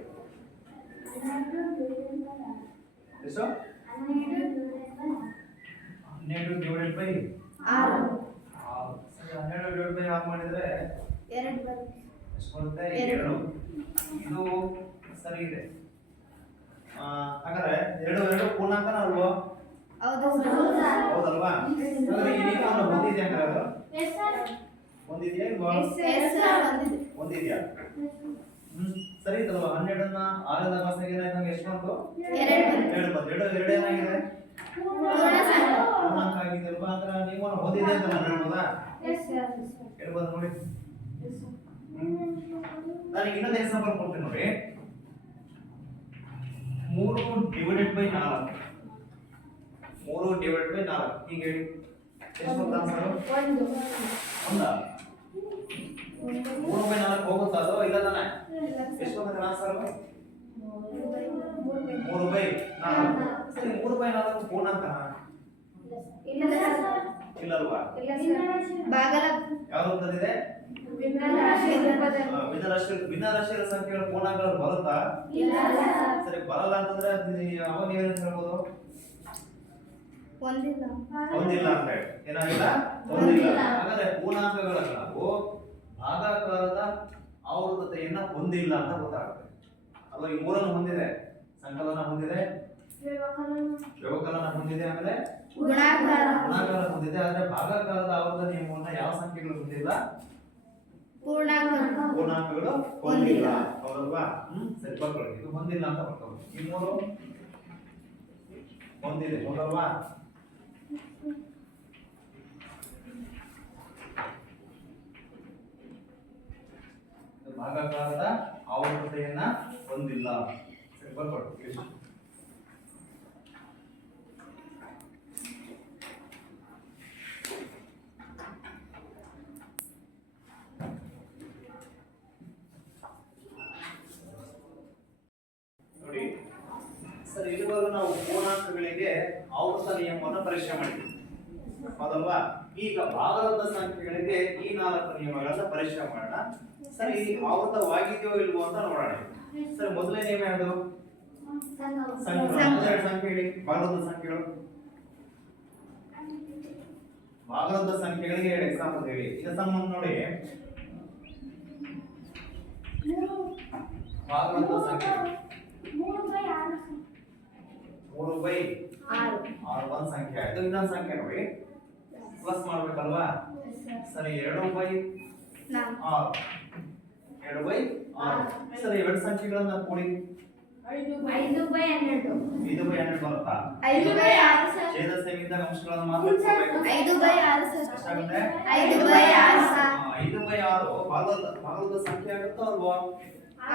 ಎಷ್ಟು 12 ಡಿವೈಡೆಡ್ ಬೈ 6 12 ಡಿವೈಡೆಡ್ ಬೈ 6 ಮಾಡಿದ್ರೆ 2 ಬರುತ್ತೆ. ಎಷ್ಟು ಬರುತ್ತೆ? 2. ಇದು ಸರಿ ಇದೆ. ಹಾಗಾದ್ರೆ 2 ಪೂರ್ಣಾಂಕನ ಅಲ್ವಾ? ಹೌದಲ್ವಾ? ಹಾಗಾದ್ರೆ ಈ ನಿಯಮವನ್ನು ಹೊಂದಿದೆ ಹಂಗಾದ್ರೆ ಹೊಂದಿದೆಯಾ ಇಲ್ವಾ? ಹೊಂದಿದೆಯಾ? ಸರಿ ಇದಲ್ವಾ? 12 ಅನ್ನ 6 ಇಂದ ಭಾಗಿಸಿದಾಗ ಏನಾಯ್ತು? ಎಷ್ಟು ಬಂತು? 2 ಬಂತು. 2 ಏನಾಗಿದೆ? ಪೂರ್ಣಾಂಕ ಆಗಿದೆ ಅಲ್ವಾ? ಹಾಗಾದ್ರೆ ನಿಯಮವನ್ನು ಹೊಂದಿದೆ ಅಂತ ನಾನು ಹೇಳ್ಬೋದಾ? ಹೇಳ್ಬೋದು ನೋಡಿ. ನಾನು ಇನ್ನೊಂದು ಎಕ್ಸಾಂಪಲ್ ಕೊಡ್ತೀನಿ ನೋಡಿ. 3 ಡಿವೈಡೆಡ್ ಬೈ 4 3 ಡಿವೈಡೆಡ್ ಬೈ 4 ಹೀಗೆ ಹೇಳಿ. ಎಷ್ಟು ಬಂತು ಆನ್ಸರ್? 1. 3 ಬೈ 4 ಹೋಗುತ್ತಾ ಅದು? ಇಲ್ಲ ತಾನೆ? ಎಷ್ಟು ಬಂತು ಆನ್ಸರ್? 3 ಬೈ 4. ಸರಿ 3 ಬೈ 4 ಪೂರ್ಣಾಂಕನಾ? ಇಲ್ಲಲ್ವಾ? ಯಾವುದು ಬಂದಿದೆ? ಭಿನ್ನರಾಶಿಯ ಸಂಖ್ಯೆಗಳ ಪೂರ್ಣಾಂಕಗಳು ಬರುತ್ತಾ? ಸರಿ ಬರಲ್ಲ ಅಂತಂದ್ರೆ ಅವಾಗ ನೀವೇನು ಹೇಳ್ಬೋದು? ಹೊಂದಿಲ್ಲ ಅಂತ ಹೇಳಿ. ಏನಾಗಿಲ್ಲ? ಹೊಂದಿಲ್ಲ. ಹಾಗಾದ್ರೆ ಪೂರ್ಣಾಂಕಗಳ ನಾವು ಭಾಗಾಕಾರದ ಆವೃತ್ತತೆಯನ್ನ ಹೊಂದಿಲ್ಲ ಅಂತ ಗೊತ್ತಾಗುತ್ತೆ ಅಲ್ವಾ? ಈ ಮೂರನ್ನು ಹೊಂದಿದೆ, ಸಂಕಲನ ಹೊಂದಿದೆ, ವ್ಯವಕಲನ ಹೊಂದಿದೆ, ಆಮೇಲೆ ಗುಣಾಕಾರ ಹೊಂದಿದೆ. ಆದ್ರೆ ಭಾಗಾಕಾರದ ಆವೃತ್ತ ನಿಯಮವನ್ನ ಯಾವ ಸಂಖ್ಯೆಗಳು ಹೊಂದಿಲ್ಲ? ಪೂರ್ಣಾಂಕಗಳು ಹೊಂದಿಲ್ಲ. ಹೌದಲ್ವಾ? ಸರಿ ಬರ್ಕೊಳ್ಳಿ. ಇದು ಹೊಂದಿಲ್ಲ ಅಂತ ಬರ್ಕೊಳ್ಳಿ. ಈ ಮೂರು ಹೊಂದಿದೆ. ಹೌದಲ್ವಾ? ಭಾಗಾಕಾರದ ಆವೃತ್ತತೆಯನ್ನ ಹೊಂದಿಲ್ಲ. ಸರಿ ಬರ್ಕೊಳ್ಳಿ. ನೋಡಿ ಸರ್, ಇದುವರೆಗೂ ನಾವು ಪೂರ್ಣಾಂಕಗಳಿಗೆ ಆವೃತ್ತ ನಿಯಮವನ್ನು ಪರೀಕ್ಷೆ ಮಾಡಿದ್ವಿ. ಹೌದಲ್ವಾ? ಈಗ ಭಾಗಲಬ್ಧ ಸಂಖ್ಯೆಗಳಿಗೆ ಈ 4 ನಿಯಮಗಳನ್ನ ಪರೀಕ್ಷೆ ಮಾಡೋಣ. ಸರಿ, ಆವೃತ್ತವಾಗಿದೆಯೋ ಇಲ್ವೋ ಅಂತ ನೋಡೋಣ. ಸರಿ, ಮೊದಲನೇ ನಿಯಮ ಯಾವುದು? ಸಂಖ್ಯೆ ಹೇಳಿ. ಭಾಗಲಬ್ಧ ಸಂಖ್ಯೆಗಳು, ಭಾಗಲಬ್ಧ ಸಂಖ್ಯೆಗಳಿಗೆ 2 ಎಕ್ಸಾಂಪಲ್ ಹೇಳಿ. ಈಗ ಸಮ ನೋಡಿ, ಭಾಗಲಬ್ಧ ಸಂಖ್ಯೆ 3 ಬೈ 6 ಒಂದು ಸಂಖ್ಯೆ ಆಯ್ತು. ಇನ್ನೊಂದು ಸಂಖ್ಯೆ ನೋಡಿ, ಪ್ಲಸ್ ಮಾಡ್ಬೇಕಲ್ವಾ? ಸರಿ, 2 ಬೈ 6 2 ಬೈ 6. ಸರಿ, 2 ಸಂಖ್ಯೆಗಳನ್ನ ಕೂಡಿ 5 ಬೈ 12 5 ಬೈ 12 ಬರುತ್ತಾ? 5 ಬೈ 6 ಸರ್. ಛೇದಸೆಯಿಂದ ಅಂಶಗಳನ್ನು ಮಾತ್ರ ಕೂಡಬೇಕು. 5 ಬೈ 6 ಸರ್. ಎಷ್ಟಾಗುತ್ತೆ? 5 ಬೈ 6 ಸರ್. 5 ಬೈ 6 ಭಾಗಲಬ್ಧ ಸಂಖ್ಯೆ ಆಗುತ್ತೋ ಅಲ್ವಾ?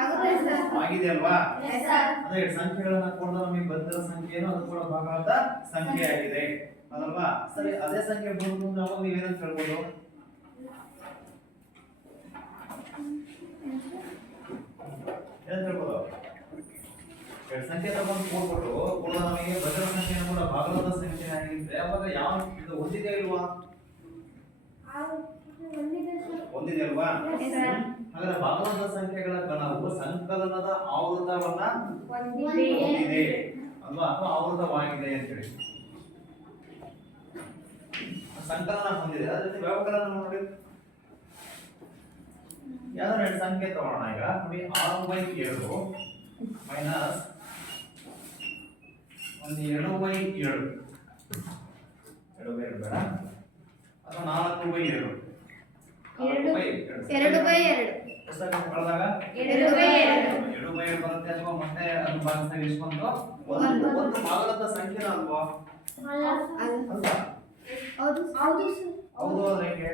ಆಗುತ್ತೆ ಸರ್. ಆಗಿದೆ ಅಲ್ವಾ? Yes sir. ಅದೇ 2 ಸಂಖ್ಯೆಗಳನ್ನ ಕೂಡಿದ ನಮಗೆ ಬಂದಿರೋ ಸಂಖ್ಯೆ ಏನು? ಅದು ಕೂಡ ಭಾಗಲಬ್ಧ ಸಂಖ್ಯೆ ಆಗಿದೆ ಅದಲ್ವಾ? ಸರಿ, ಅದೇ ಸಂಖ್ಯೆ ಬಂದು ನಾವು ನೀವೇನಂತ ಹೇಳ್ಬೋದು? ಏನಂತ ಹೇಳ್ಬೋದು? 2 ಸಂಖ್ಯೆ ತಗೊಂಡು ಕೂಡ್ಬಿಟ್ಟು ಕೂಡ ನಮಗೆ ಬಂದಿರೋ ಸಂಖ್ಯೆಯನ್ನು ಕೂಡ ಭಾಗಲಬ್ಧ ಸಂಖ್ಯೆ ಆಗಿದ್ರೆ ಅವಾಗ ಯಾವ ಇದು ಹೊಂದಿದೆ ಇಲ್ವಾ? ಹೊಂದಿದೆ ಅಲ್ವಾ? ಹಾಗಾದ್ರೆ ಭಾಗಲಬ್ಧ ಸಂಖ್ಯೆಗಳ ಗಣವು ಸಂಕಲನದ ಆವೃತ್ತವನ್ನ ಹೊಂದಿದೆ ಅಲ್ವಾ? ಅಥವಾ ಆವೃತವಾಗಿದೆ ಅಂತ ಹೇಳಿ ಸಂಕಲನ ಹೊಂದಿದೆ. ಅದ್ರ ಜೊತೆ ವ್ಯವಕಲನ ನೋಡಿ. ಯಾವ್ದಾದ್ರು 2 ಸಂಖ್ಯೆ ತಗೋಣ. ಈಗ ನೋಡಿ, 6 ಬೈ 7 ಮೈನಸ್ ಒಂದು 2 ಬೈ 7 2 ಬೈ 2 ಬೇಡ, ಅಥವಾ 4 ಬೈ 2 2 ಬೈ 2 ಎಷ್ಟಾಗುತ್ತೆ ಕಳೆದಾಗ? 2 ಬೈ 2 2 ಬೈ 2 ಬರುತ್ತೆ. ಅಥವಾ ಮತ್ತೆ ಅದು ಭಾಗಿಸಿದಾಗ ಎಷ್ಟು ಬಂತು? ಒಂದು ಭಾಗಲಬ್ಧ ಸಂಖ್ಯೆನ ಅಲ್ವಾ? ಅಲ್ವಾ? ಹೌದು ಸರ್. ಹೌದು. ಆದ್ರೆ ಹೇಗೆ?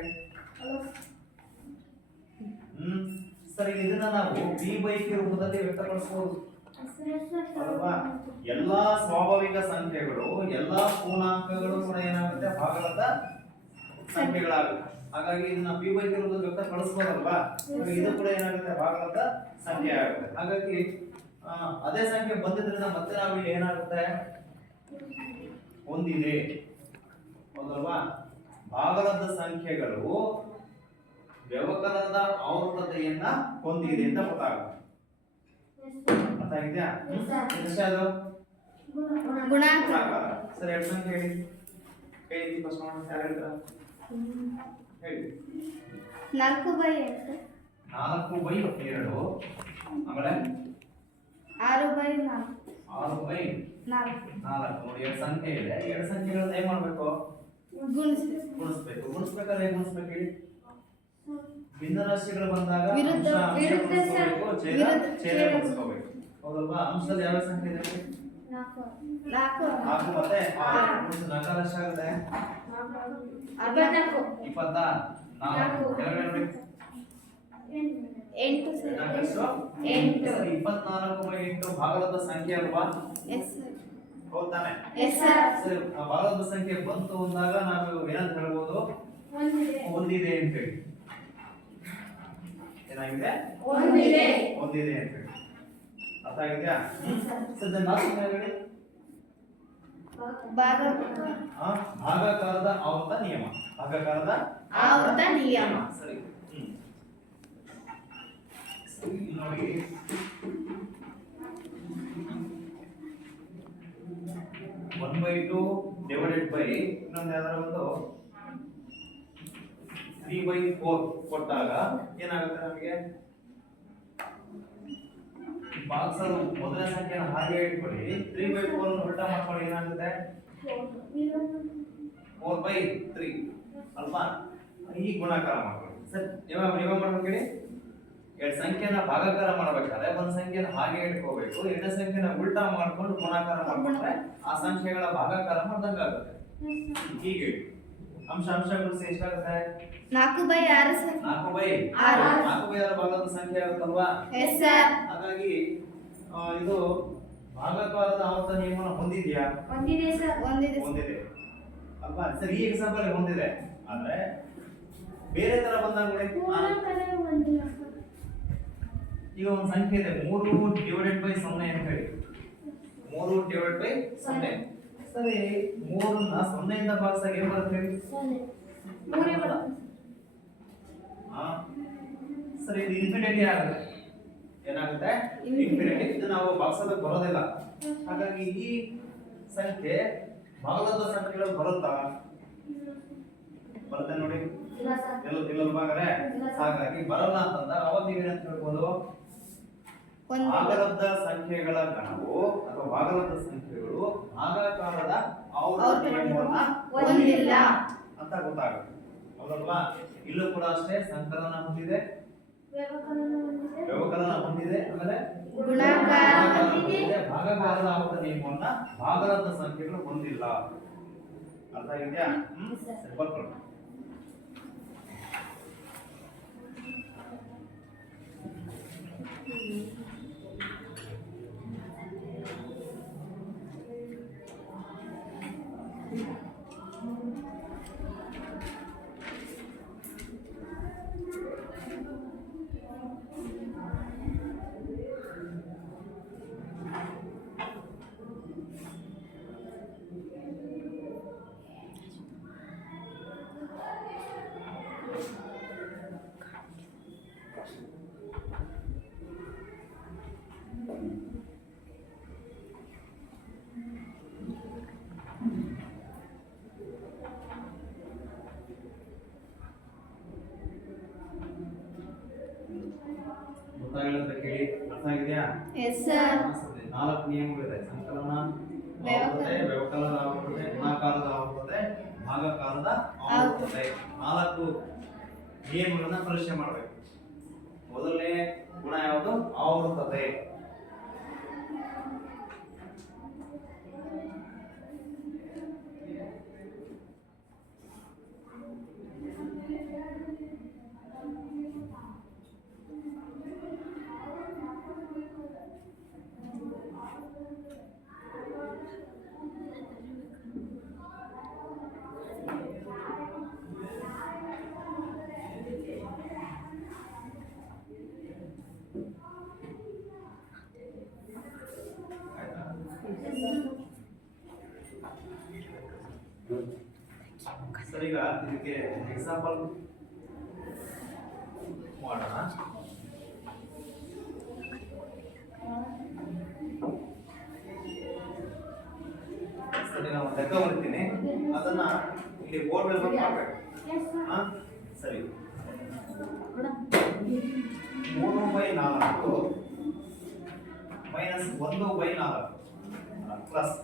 ಸರಿ, ಇದನ್ನ ನಾವು b ಬೈ q ರೂಪದಲ್ಲಿ ವ್ಯಕ್ತಪಡಿಸಬಹುದು ಅಲ್ವಾ? ಎಲ್ಲಾ ಸ್ವಾಭಾವಿಕ ಸಂಖ್ಯೆಗಳು, ಎಲ್ಲಾ ಪೂರ್ಣಾಂಕಗಳು ಕೂಡ ಏನಾಗುತ್ತೆ? ಭಾಗಲಬ್ಧ ಸಂಖ್ಯೆಗಳಾಗುತ್ತೆ. ಹಾಗಾಗಿ ಇದನ್ನ b ಬೈ q ರೂಪದಲ್ಲಿ ವ್ಯಕ್ತಪಡಿಸಬಹುದಲ್ವಾ? ಇದು ಕೂಡ ಏನಾಗುತ್ತೆ? ಭಾಗಲಬ್ಧ ಸಂಖ್ಯೆ ಆಗುತ್ತೆ. ಹಾಗಾಗಿ ಅದೇ ಸಂಖ್ಯೆ ಬಂದಿದ್ರಿಂದ ಮತ್ತೆ ನಾವು ಇಲ್ಲಿ ಏನಾಗುತ್ತೆ? ಹೊಂದಿದೆ. ಹೌದಲ್ವಾ? ಭಾಗಲಬ್ಧ ಸಂಖ್ಯೆಗಳು ವ್ಯವಕಲನದ ಆವರ್ತತೆಯನ್ನ ಹೊಂದಿದೆ ಅಂತ ಗೊತ್ತಾಗುತ್ತೆ. ಅರ್ಥ ಆಗಿದ್ಯಾ? ಎಷ್ಟು ಅದು ಗುಣಾಂಕ ಗುಣಾಕಾರ. ಸರಿ, ಎರಡು ಸಂಖ್ಯೆ ಹೇಳಿ. ಹೇಳಿ ಫಸ್ಟ್ ನೋಡೋಣ, ಯಾರು ಹೇಳ್ತಾರ? ಹೇಳಿ. 4/8 4/2. ಆಮೇಲೆ 6/4 6/4. ನೋಡಿ, ಎರಡು ಸಂಖ್ಯೆ ಇದೆ. ಎರಡು ಸಂಖ್ಯೆಗಳನ್ನ ಏನ್ ಮಾಡ್ಬೇಕು? ಗುಣಿಸ್ಬೇಕು. ಗುಣಿಸ್ಬೇಕಾದ್ರೆ ಹೇಗೆ ಗುಣಿಸ್ಬೇಕು ಹೇಳಿ? ಭಿನ್ನರಾಶಿಗಳು ಬಂದಾಗ ವಿರುದ್ಧ ಗುಣಿಸ್ಕೋಬೇಕು, ಛೇದ ಗುಣಿಸ್ಕೋಬೇಕು. ಹೌದಲ್ವಾ? ಅಂಶದಲ್ಲಿ ಯಾವ ಸಂಖ್ಯೆ ಇದೆ? 4 ಮತ್ತೆ 6. ನಕಾರ ಎಷ್ಟಾಗುತ್ತೆ? 24 ಕೆಳಗಡೆ ನೋಡಿ. 8 24/8 ಭಾಗಲಬ್ಧ ಸಂಖ್ಯೆ ಅಲ್ವಾ? ಹೌದಾನೆ? ಸರಿ, ಆ ಭಾಗಲಬ್ಧ ಸಂಖ್ಯೆ ಬಂತು ಅಂದಾಗ ನಾವು ಏನಂತ ಹೇಳ್ಬೋದು? ಹೊಂದಿದೆ ಅಂತ ಹೇಳಿ. ಏನಾಗಿದೆ? ಹೊಂದಿದೆ ಅಂತ ಹೇಳಿ. ಅರ್ಥ ಆಗಿದ್ಯಾ? ಸದ್ಯ 4 ಹೇಳಿ. ಭಾಗಾಕಾರದ ಆವರ್ತ ನಿಯಮ. ಭಾಗಾಕಾರದ ಆವರ್ತ ನಿಯಮ. ಸರಿ. ಸರಿ, ನೋಡಿ. 1/2 ಡಿವೈಡೆಡ್ ಬೈ ಇನ್ನೊಂದು ಯಾವ್ದಾರ ಒಂದು 3/4 ಕೊಟ್ಟಾಗ ಏನಾಗುತ್ತೆ ನಮಗೆ? ಭಾಗಿಸಲು ಮೊದಲ ಸಂಖ್ಯೆನ ಹಾಗೆ ಇಟ್ಕೊಳ್ಳಿ. 3/4 ಅನ್ನು ಉಲ್ಟಾ ಮಾಡ್ಕೊಳ್ಳಿ. ಏನಾಗುತ್ತೆ? 4/3 ಅಲ್ವಾ? ಈ ಗುಣಾಕಾರ ಮಾಡ್ಕೊಳ್ಳಿ. ಸರಿ, ನೀವೇ ಮಾಡ್ಬೇಕು ಹೇಳಿ. ಎರಡು ಸಂಖ್ಯೆನ ಭಾಗಾಕಾರ ಮಾಡ್ಬೇಕಾದ್ರೆ ಒಂದು ಸಂಖ್ಯೆನ ಹಾಗೆ ಇಟ್ಕೋಬೇಕು. ಎರಡು ಸಂಖ್ಯೆನ ಉಲ್ಟಾ ಮಾಡ್ಕೊಂಡು ಗುಣಾಕಾರ ಮಾಡ್ಕೊಂಡ್ರೆ ಆ ಸಂಖ್ಯೆಗಳ ಭಾಗಾಕಾರ ಮಾಡ್ದಂಗಾಗುತ್ತೆ. ಹೀಗೆ ಅಂಶಗಳು ಎಷ್ಟಾಗುತ್ತೆ? 4/6 4/6 ಭಾಗದ ಸಂಖ್ಯೆ ಆಗುತ್ತಲ್ವಾ? ಹಾಗಾಗಿ ಇದು ಭಾಗಾಕಾರದ ಆವರ್ತ ನಿಯಮನ ಹೊಂದಿದೆಯಾ? ಹೊಂದಿದೆ ಅಲ್ವಾ? ಸರಿ, ಈ ಎಕ್ಸಾಂಪಲ್ ಹೊಂದಿದೆ. ಆದ್ರೆ ಬೇರೆ ತರ ಬಂದಾಗ ನೋಡಿ, ಈಗ ಒಂದು ಸಂಖ್ಯೆ ಇದೆ 3/0 ಅಂತ ಹೇಳಿ. 3/0. ಸರಿ, 3ನ್ನ 0 ಇಂದ ಭಾಗಿಸಿದಾಗ ಏನ್ ಬರುತ್ತೆ ಹೇಳಿ? ಸರಿ, ಇದು ಇನ್ಫಿನಿಟಿ ಆಗುತ್ತೆ. ಏನಾಗುತ್ತೆ? ಇನ್ಫಿನಿಟಿ. ಇದು ನಾವು ಭಾಗಿಸೋದಕ್ಕೆ ಬರೋದಿಲ್ಲ. ಹಾಗಾಗಿ ಈ ಸಂಖ್ಯೆ ಭಾಗಲಬ್ಧ ಸಂಖ್ಯೆಗಳು ಬರುತ್ತಾ? ಬರುತ್ತೆ ನೋಡಿ. ಇಲ್ಲಲ್ವಾ? ಹಾಗಾಗಿ ಬರಲ್ಲ ಅಂತಂದಾಗ ಅವಾಗ ನೀವೇನಂತ ಹೇಳ್ಬೋದು? ಭಾಗಲಬ್ಧ ಸಂಖ್ಯೆಗಳ ಗಣವು ಅಥವಾ ಭಾಗಲಬ್ಧ ಸಂಖ್ಯೆಗಳು ಭಾಗಾಕಾರದ ಆವರ್ತ ನಿಯಮವನ್ನ ಹೊಂದಿಲ್ಲ ಅಂತ ಗೊತ್ತಾಗುತ್ತೆ. ಹೌದಲ್ವಾ? ಇಲ್ಲೂ ಕೂಡ ಅಷ್ಟೇ ಸಂಕಲನ ಹೊಂದಿದೆ, ವ್ಯವಕಲನ ಹೊಂದಿದೆ, ಆಮೇಲೆ ಗುಣಾಕಾರ ಹೊಂದಿದೆ. ಭಾಗಾಕಾರದ ಆವರ್ತ ನಿಯಮವನ್ನ ಭಾಗಲಬ್ಧ ಸಂಖ್ಯೆಗಳು ಹೊಂದಿಲ್ಲ. ಅರ್ಥ ಆಗಿದ್ಯಾ? ಬರ್ಕೊಳ್ಳಿ. ಕೇಳಿ. ಅರ್ಥ ಆಗಿದೆಯಾ? 4 ನಿಯಮಗಳಿದೆ. ಸಂಕಲನ ಆವರ್ತತೆ, ವ್ಯವಕಲನ ಆವರ್ತತೆ, ಗುಣಾಕಾರದ ಆವರ್ತತೆ, ಭಾಗಾಕಾರದ ಆವರ್ತತೆ. 4 ನಿಯಮಗಳನ್ನ ಪರೀಕ್ಷೆ ಮಾಡಬೇಕು. ಮೊದಲನೇ ಗುಣ ಯಾವುದು? ಆವರ್ತತೆ. ಸರ್ ಈಗ ಇದಕ್ಕೆ ಎಕ್ಸಾಂಪಲ್ ಮಾಡೋಣ. ಸರಿ ನಾವು ಲೆಕ್ಕ ಬರ್ತೀನಿ ಅದನ್ನ ಇಲ್ಲಿ ಬೋರ್ಡ್ ಮೇಲೆ ಬರ್ದು ಮಾಡ್ಬೇಕು. ಹಾ ಸರಿ 3/4 ಮೈನಸ್ 1/4 ಪ್ಲಸ್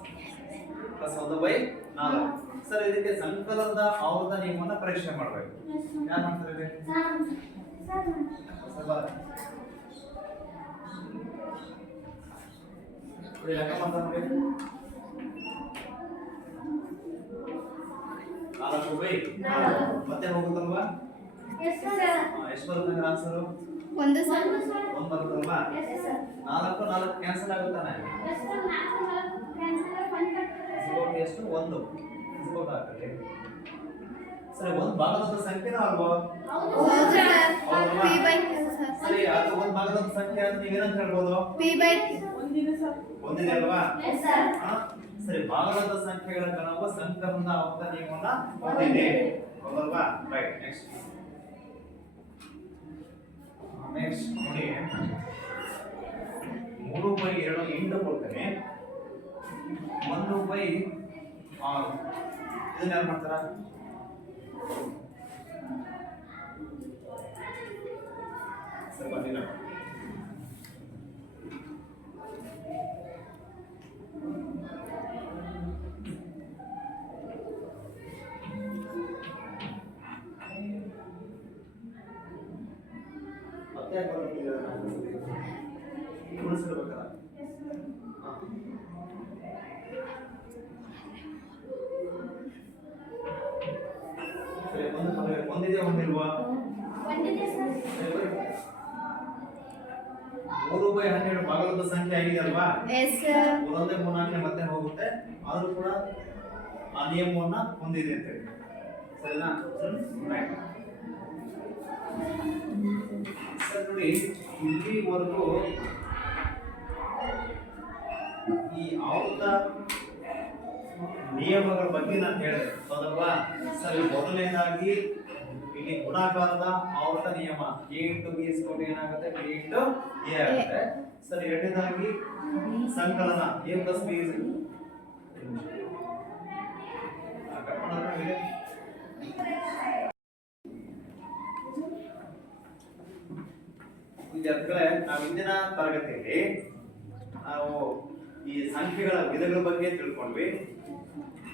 1/4. ಸರ್ ಇದಕ್ಕೆ ಸಂಕಲನದ ಆವರ್ತ ನಿಯಮವನ್ನ ಪರೀಕ್ಷೆ ಮಾಡಬೇಕು. ಯಾರು ಮಾಡ್ತಾರೆ? ಲೆಕ್ಕ ಮಾಡ್ತಾರೆ ನೋಡಿ. 4/4 ಮತ್ತೆ ಹೋಗುತ್ತಲ್ವಾ? ಎಷ್ಟು ಬರುತ್ತೆ ಆನ್ಸರ್? 1 ಸರ್. 1 ಬರುತ್ತಲ್ವಾ? 4 4 ಕ್ಯಾನ್ಸಲ್ ಆಗುತ್ತಾನೆ. ಎಷ್ಟು? 1 ಆಗ್ತದೆ. ಸರಿ, 1 ಭಾಗದ ಸಂಖ್ಯೆನಾ ಅಲ್ವಾ? ಹೌದು ಸರ್. p/q sir. ಸರಿ, ಅದು 1 ಭಾಗದ ಸಂಖ್ಯೆ ಅಂತ ನೀವೇನಂತ ಹೇಳ್ಬೋದು? p/q ಒಂದಿದೆ ಅಲ್ವಾ? S sir. ಸರಿ, ಭಾಗದ ಸಂಖ್ಯೆಗಳ ಗಣವು ಸಂಕಲನದ ಆವರ್ತ ನಿಯಮವನ್ನ ಹೊಂದಿದೆ. ಹೌದಲ್ವಾ? ರೈಟ್. ನೆಕ್ಸ್ಟ್ ನೋಡಿ, 3/2 8 ಕೊಡ್ತೇನೆ. 1/6 ಇದನ್ನ ಯಾರು ಮಾಡ್ತಾರ? ಸರಿ, ಬಂದಿಲ್ಲ. ಮತ್ತೆ ಯಾಕೆ ಉಳಿಸಿರ್ಬೇಕಲ್ಲ? ಸರಿ, ಒಂದಿದೆ ಒಂದಿಲ್ವಾ? 3/12 ಭಾಗದ ಸಂಖ್ಯೆ ಆಗಿದೆ ಅಲ್ವಾ? Yes sir. 1/3 ಮತ್ತೆ ಹೋಗುತ್ತೆ, ಆದ್ರೂ ಕೂಡ ಆ ನಿಯಮವನ್ನ ಹೊಂದಿದೆ ಅಂತ ಹೇಳಿ. ಸರಿನಾ? ಸರ್ ನೋಡಿ, ಇಲ್ಲಿವರೆಗೂ ಈ ಆವರ್ತ ನಿಯಮಗಳ ಬಗ್ಗೆ ನಾನು ಹೇಳಿದೆ ಹೌದಲ್ವಾ? ಸರಿ, ಮೊದಲನೇದಾಗಿ ಇಲ್ಲಿ ಗುಣಾಕಾರದ ಆವರ್ತ ನಿಯಮ a into b is equal to ಏನಾಗುತ್ತೆ? b into a ಆಗುತ್ತೆ. ಸರಿ, ಎರಡನೇದಾಗಿ ಸಂಕಲನ a plus b is ವಿದ್ಯಾರ್ಥಿಗಳೇ, ನಾವು ಇಂದಿನ ತರಗತಿಯಲ್ಲಿ ನಾವು ಈ ಸಂಖ್ಯೆಗಳ ವಿಧಗಳ ಬಗ್ಗೆ ತಿಳ್ಕೊಂಡ್ವಿ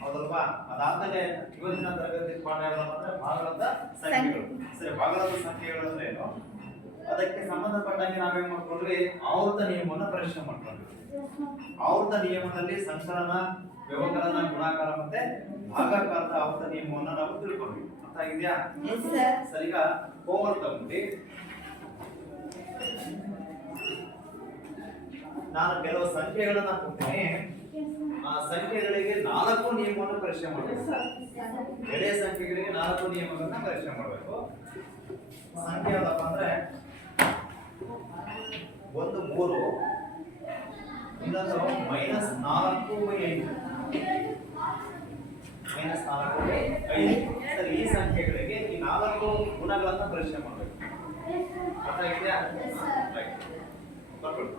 ಹೌದಲ್ವಾ? ಅದಾದ್ಮೇಲೆ ಇವತ್ತಿನ ತರಗತಿ ಪಾಠ ಯಾವ್ದಂದ್ರೆ ಭಾಗಲಬ್ಧ ಸಂಖ್ಯೆಗಳು. ಸರಿ, ಭಾಗಲಬ್ಧ ಸಂಖ್ಯೆಗಳು ಅಂದ್ರೆ ಏನು? ಅದಕ್ಕೆ ಸಂಬಂಧಪಟ್ಟಾಗಿ ನಾವೇನ್ ಮಾಡ್ಕೊಂಡ್ವಿ? ಆವರ್ತ ನಿಯಮವನ್ನ ಪರೀಕ್ಷೆ ಮಾಡ್ಕೊಂಡ್ವಿ. ಆವರ್ತ ನಿಯಮದಲ್ಲಿ ಸಂಕಲನ, ವ್ಯವಕಲನ, ಗುಣಾಕಾರ ಮತ್ತೆ ಭಾಗಾಕಾರದ ಆವರ್ತ ನಿಯಮವನ್ನ ನಾವು ತಿಳ್ಕೊಂಡ್ವಿ. ಅರ್ಥ ಆಗಿದ್ಯಾ? S sir. ಸರಿ, ಈಗ ಹೋಮ್ವರ್ಕ್ ತಗೊಂಡ್ವಿ. ನಾನು ಕೆಲವು ಸಂಖ್ಯೆಗಳನ್ನ ಕೊಡ್ತೀನಿ. ಆ ಸಂಖ್ಯೆಗಳಿಗೆ 4 ನಿಯಮವನ್ನು ಪರೀಕ್ಷೆ ಮಾಡಬೇಕು. ಎಳೆಯ ಸಂಖ್ಯೆಗಳಿಗೆ 4 ನಿಯಮಗಳನ್ನ ಪರೀಕ್ಷೆ ಮಾಡಬೇಕು. ಸಂಖ್ಯೆ ಯಾವ್ದಪ್ಪ ಅಂದ್ರೆ 1 3, ಇನ್ನೊಂದು -4/5 -4/5. ಸರಿ, ಈ ಸಂಖ್ಯೆಗಳಿಗೆ ಈ 4 ಗುಣಗಳನ್ನ ಪರೀಕ್ಷೆ ಮಾಡಬೇಕು. ಅರ್ಥ ಆಗಿದೆಯಾ? ರೈಟ್, ಬರ್ಕೊಳ್ಳಿ.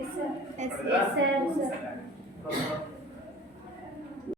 Yes sir. Yes sir.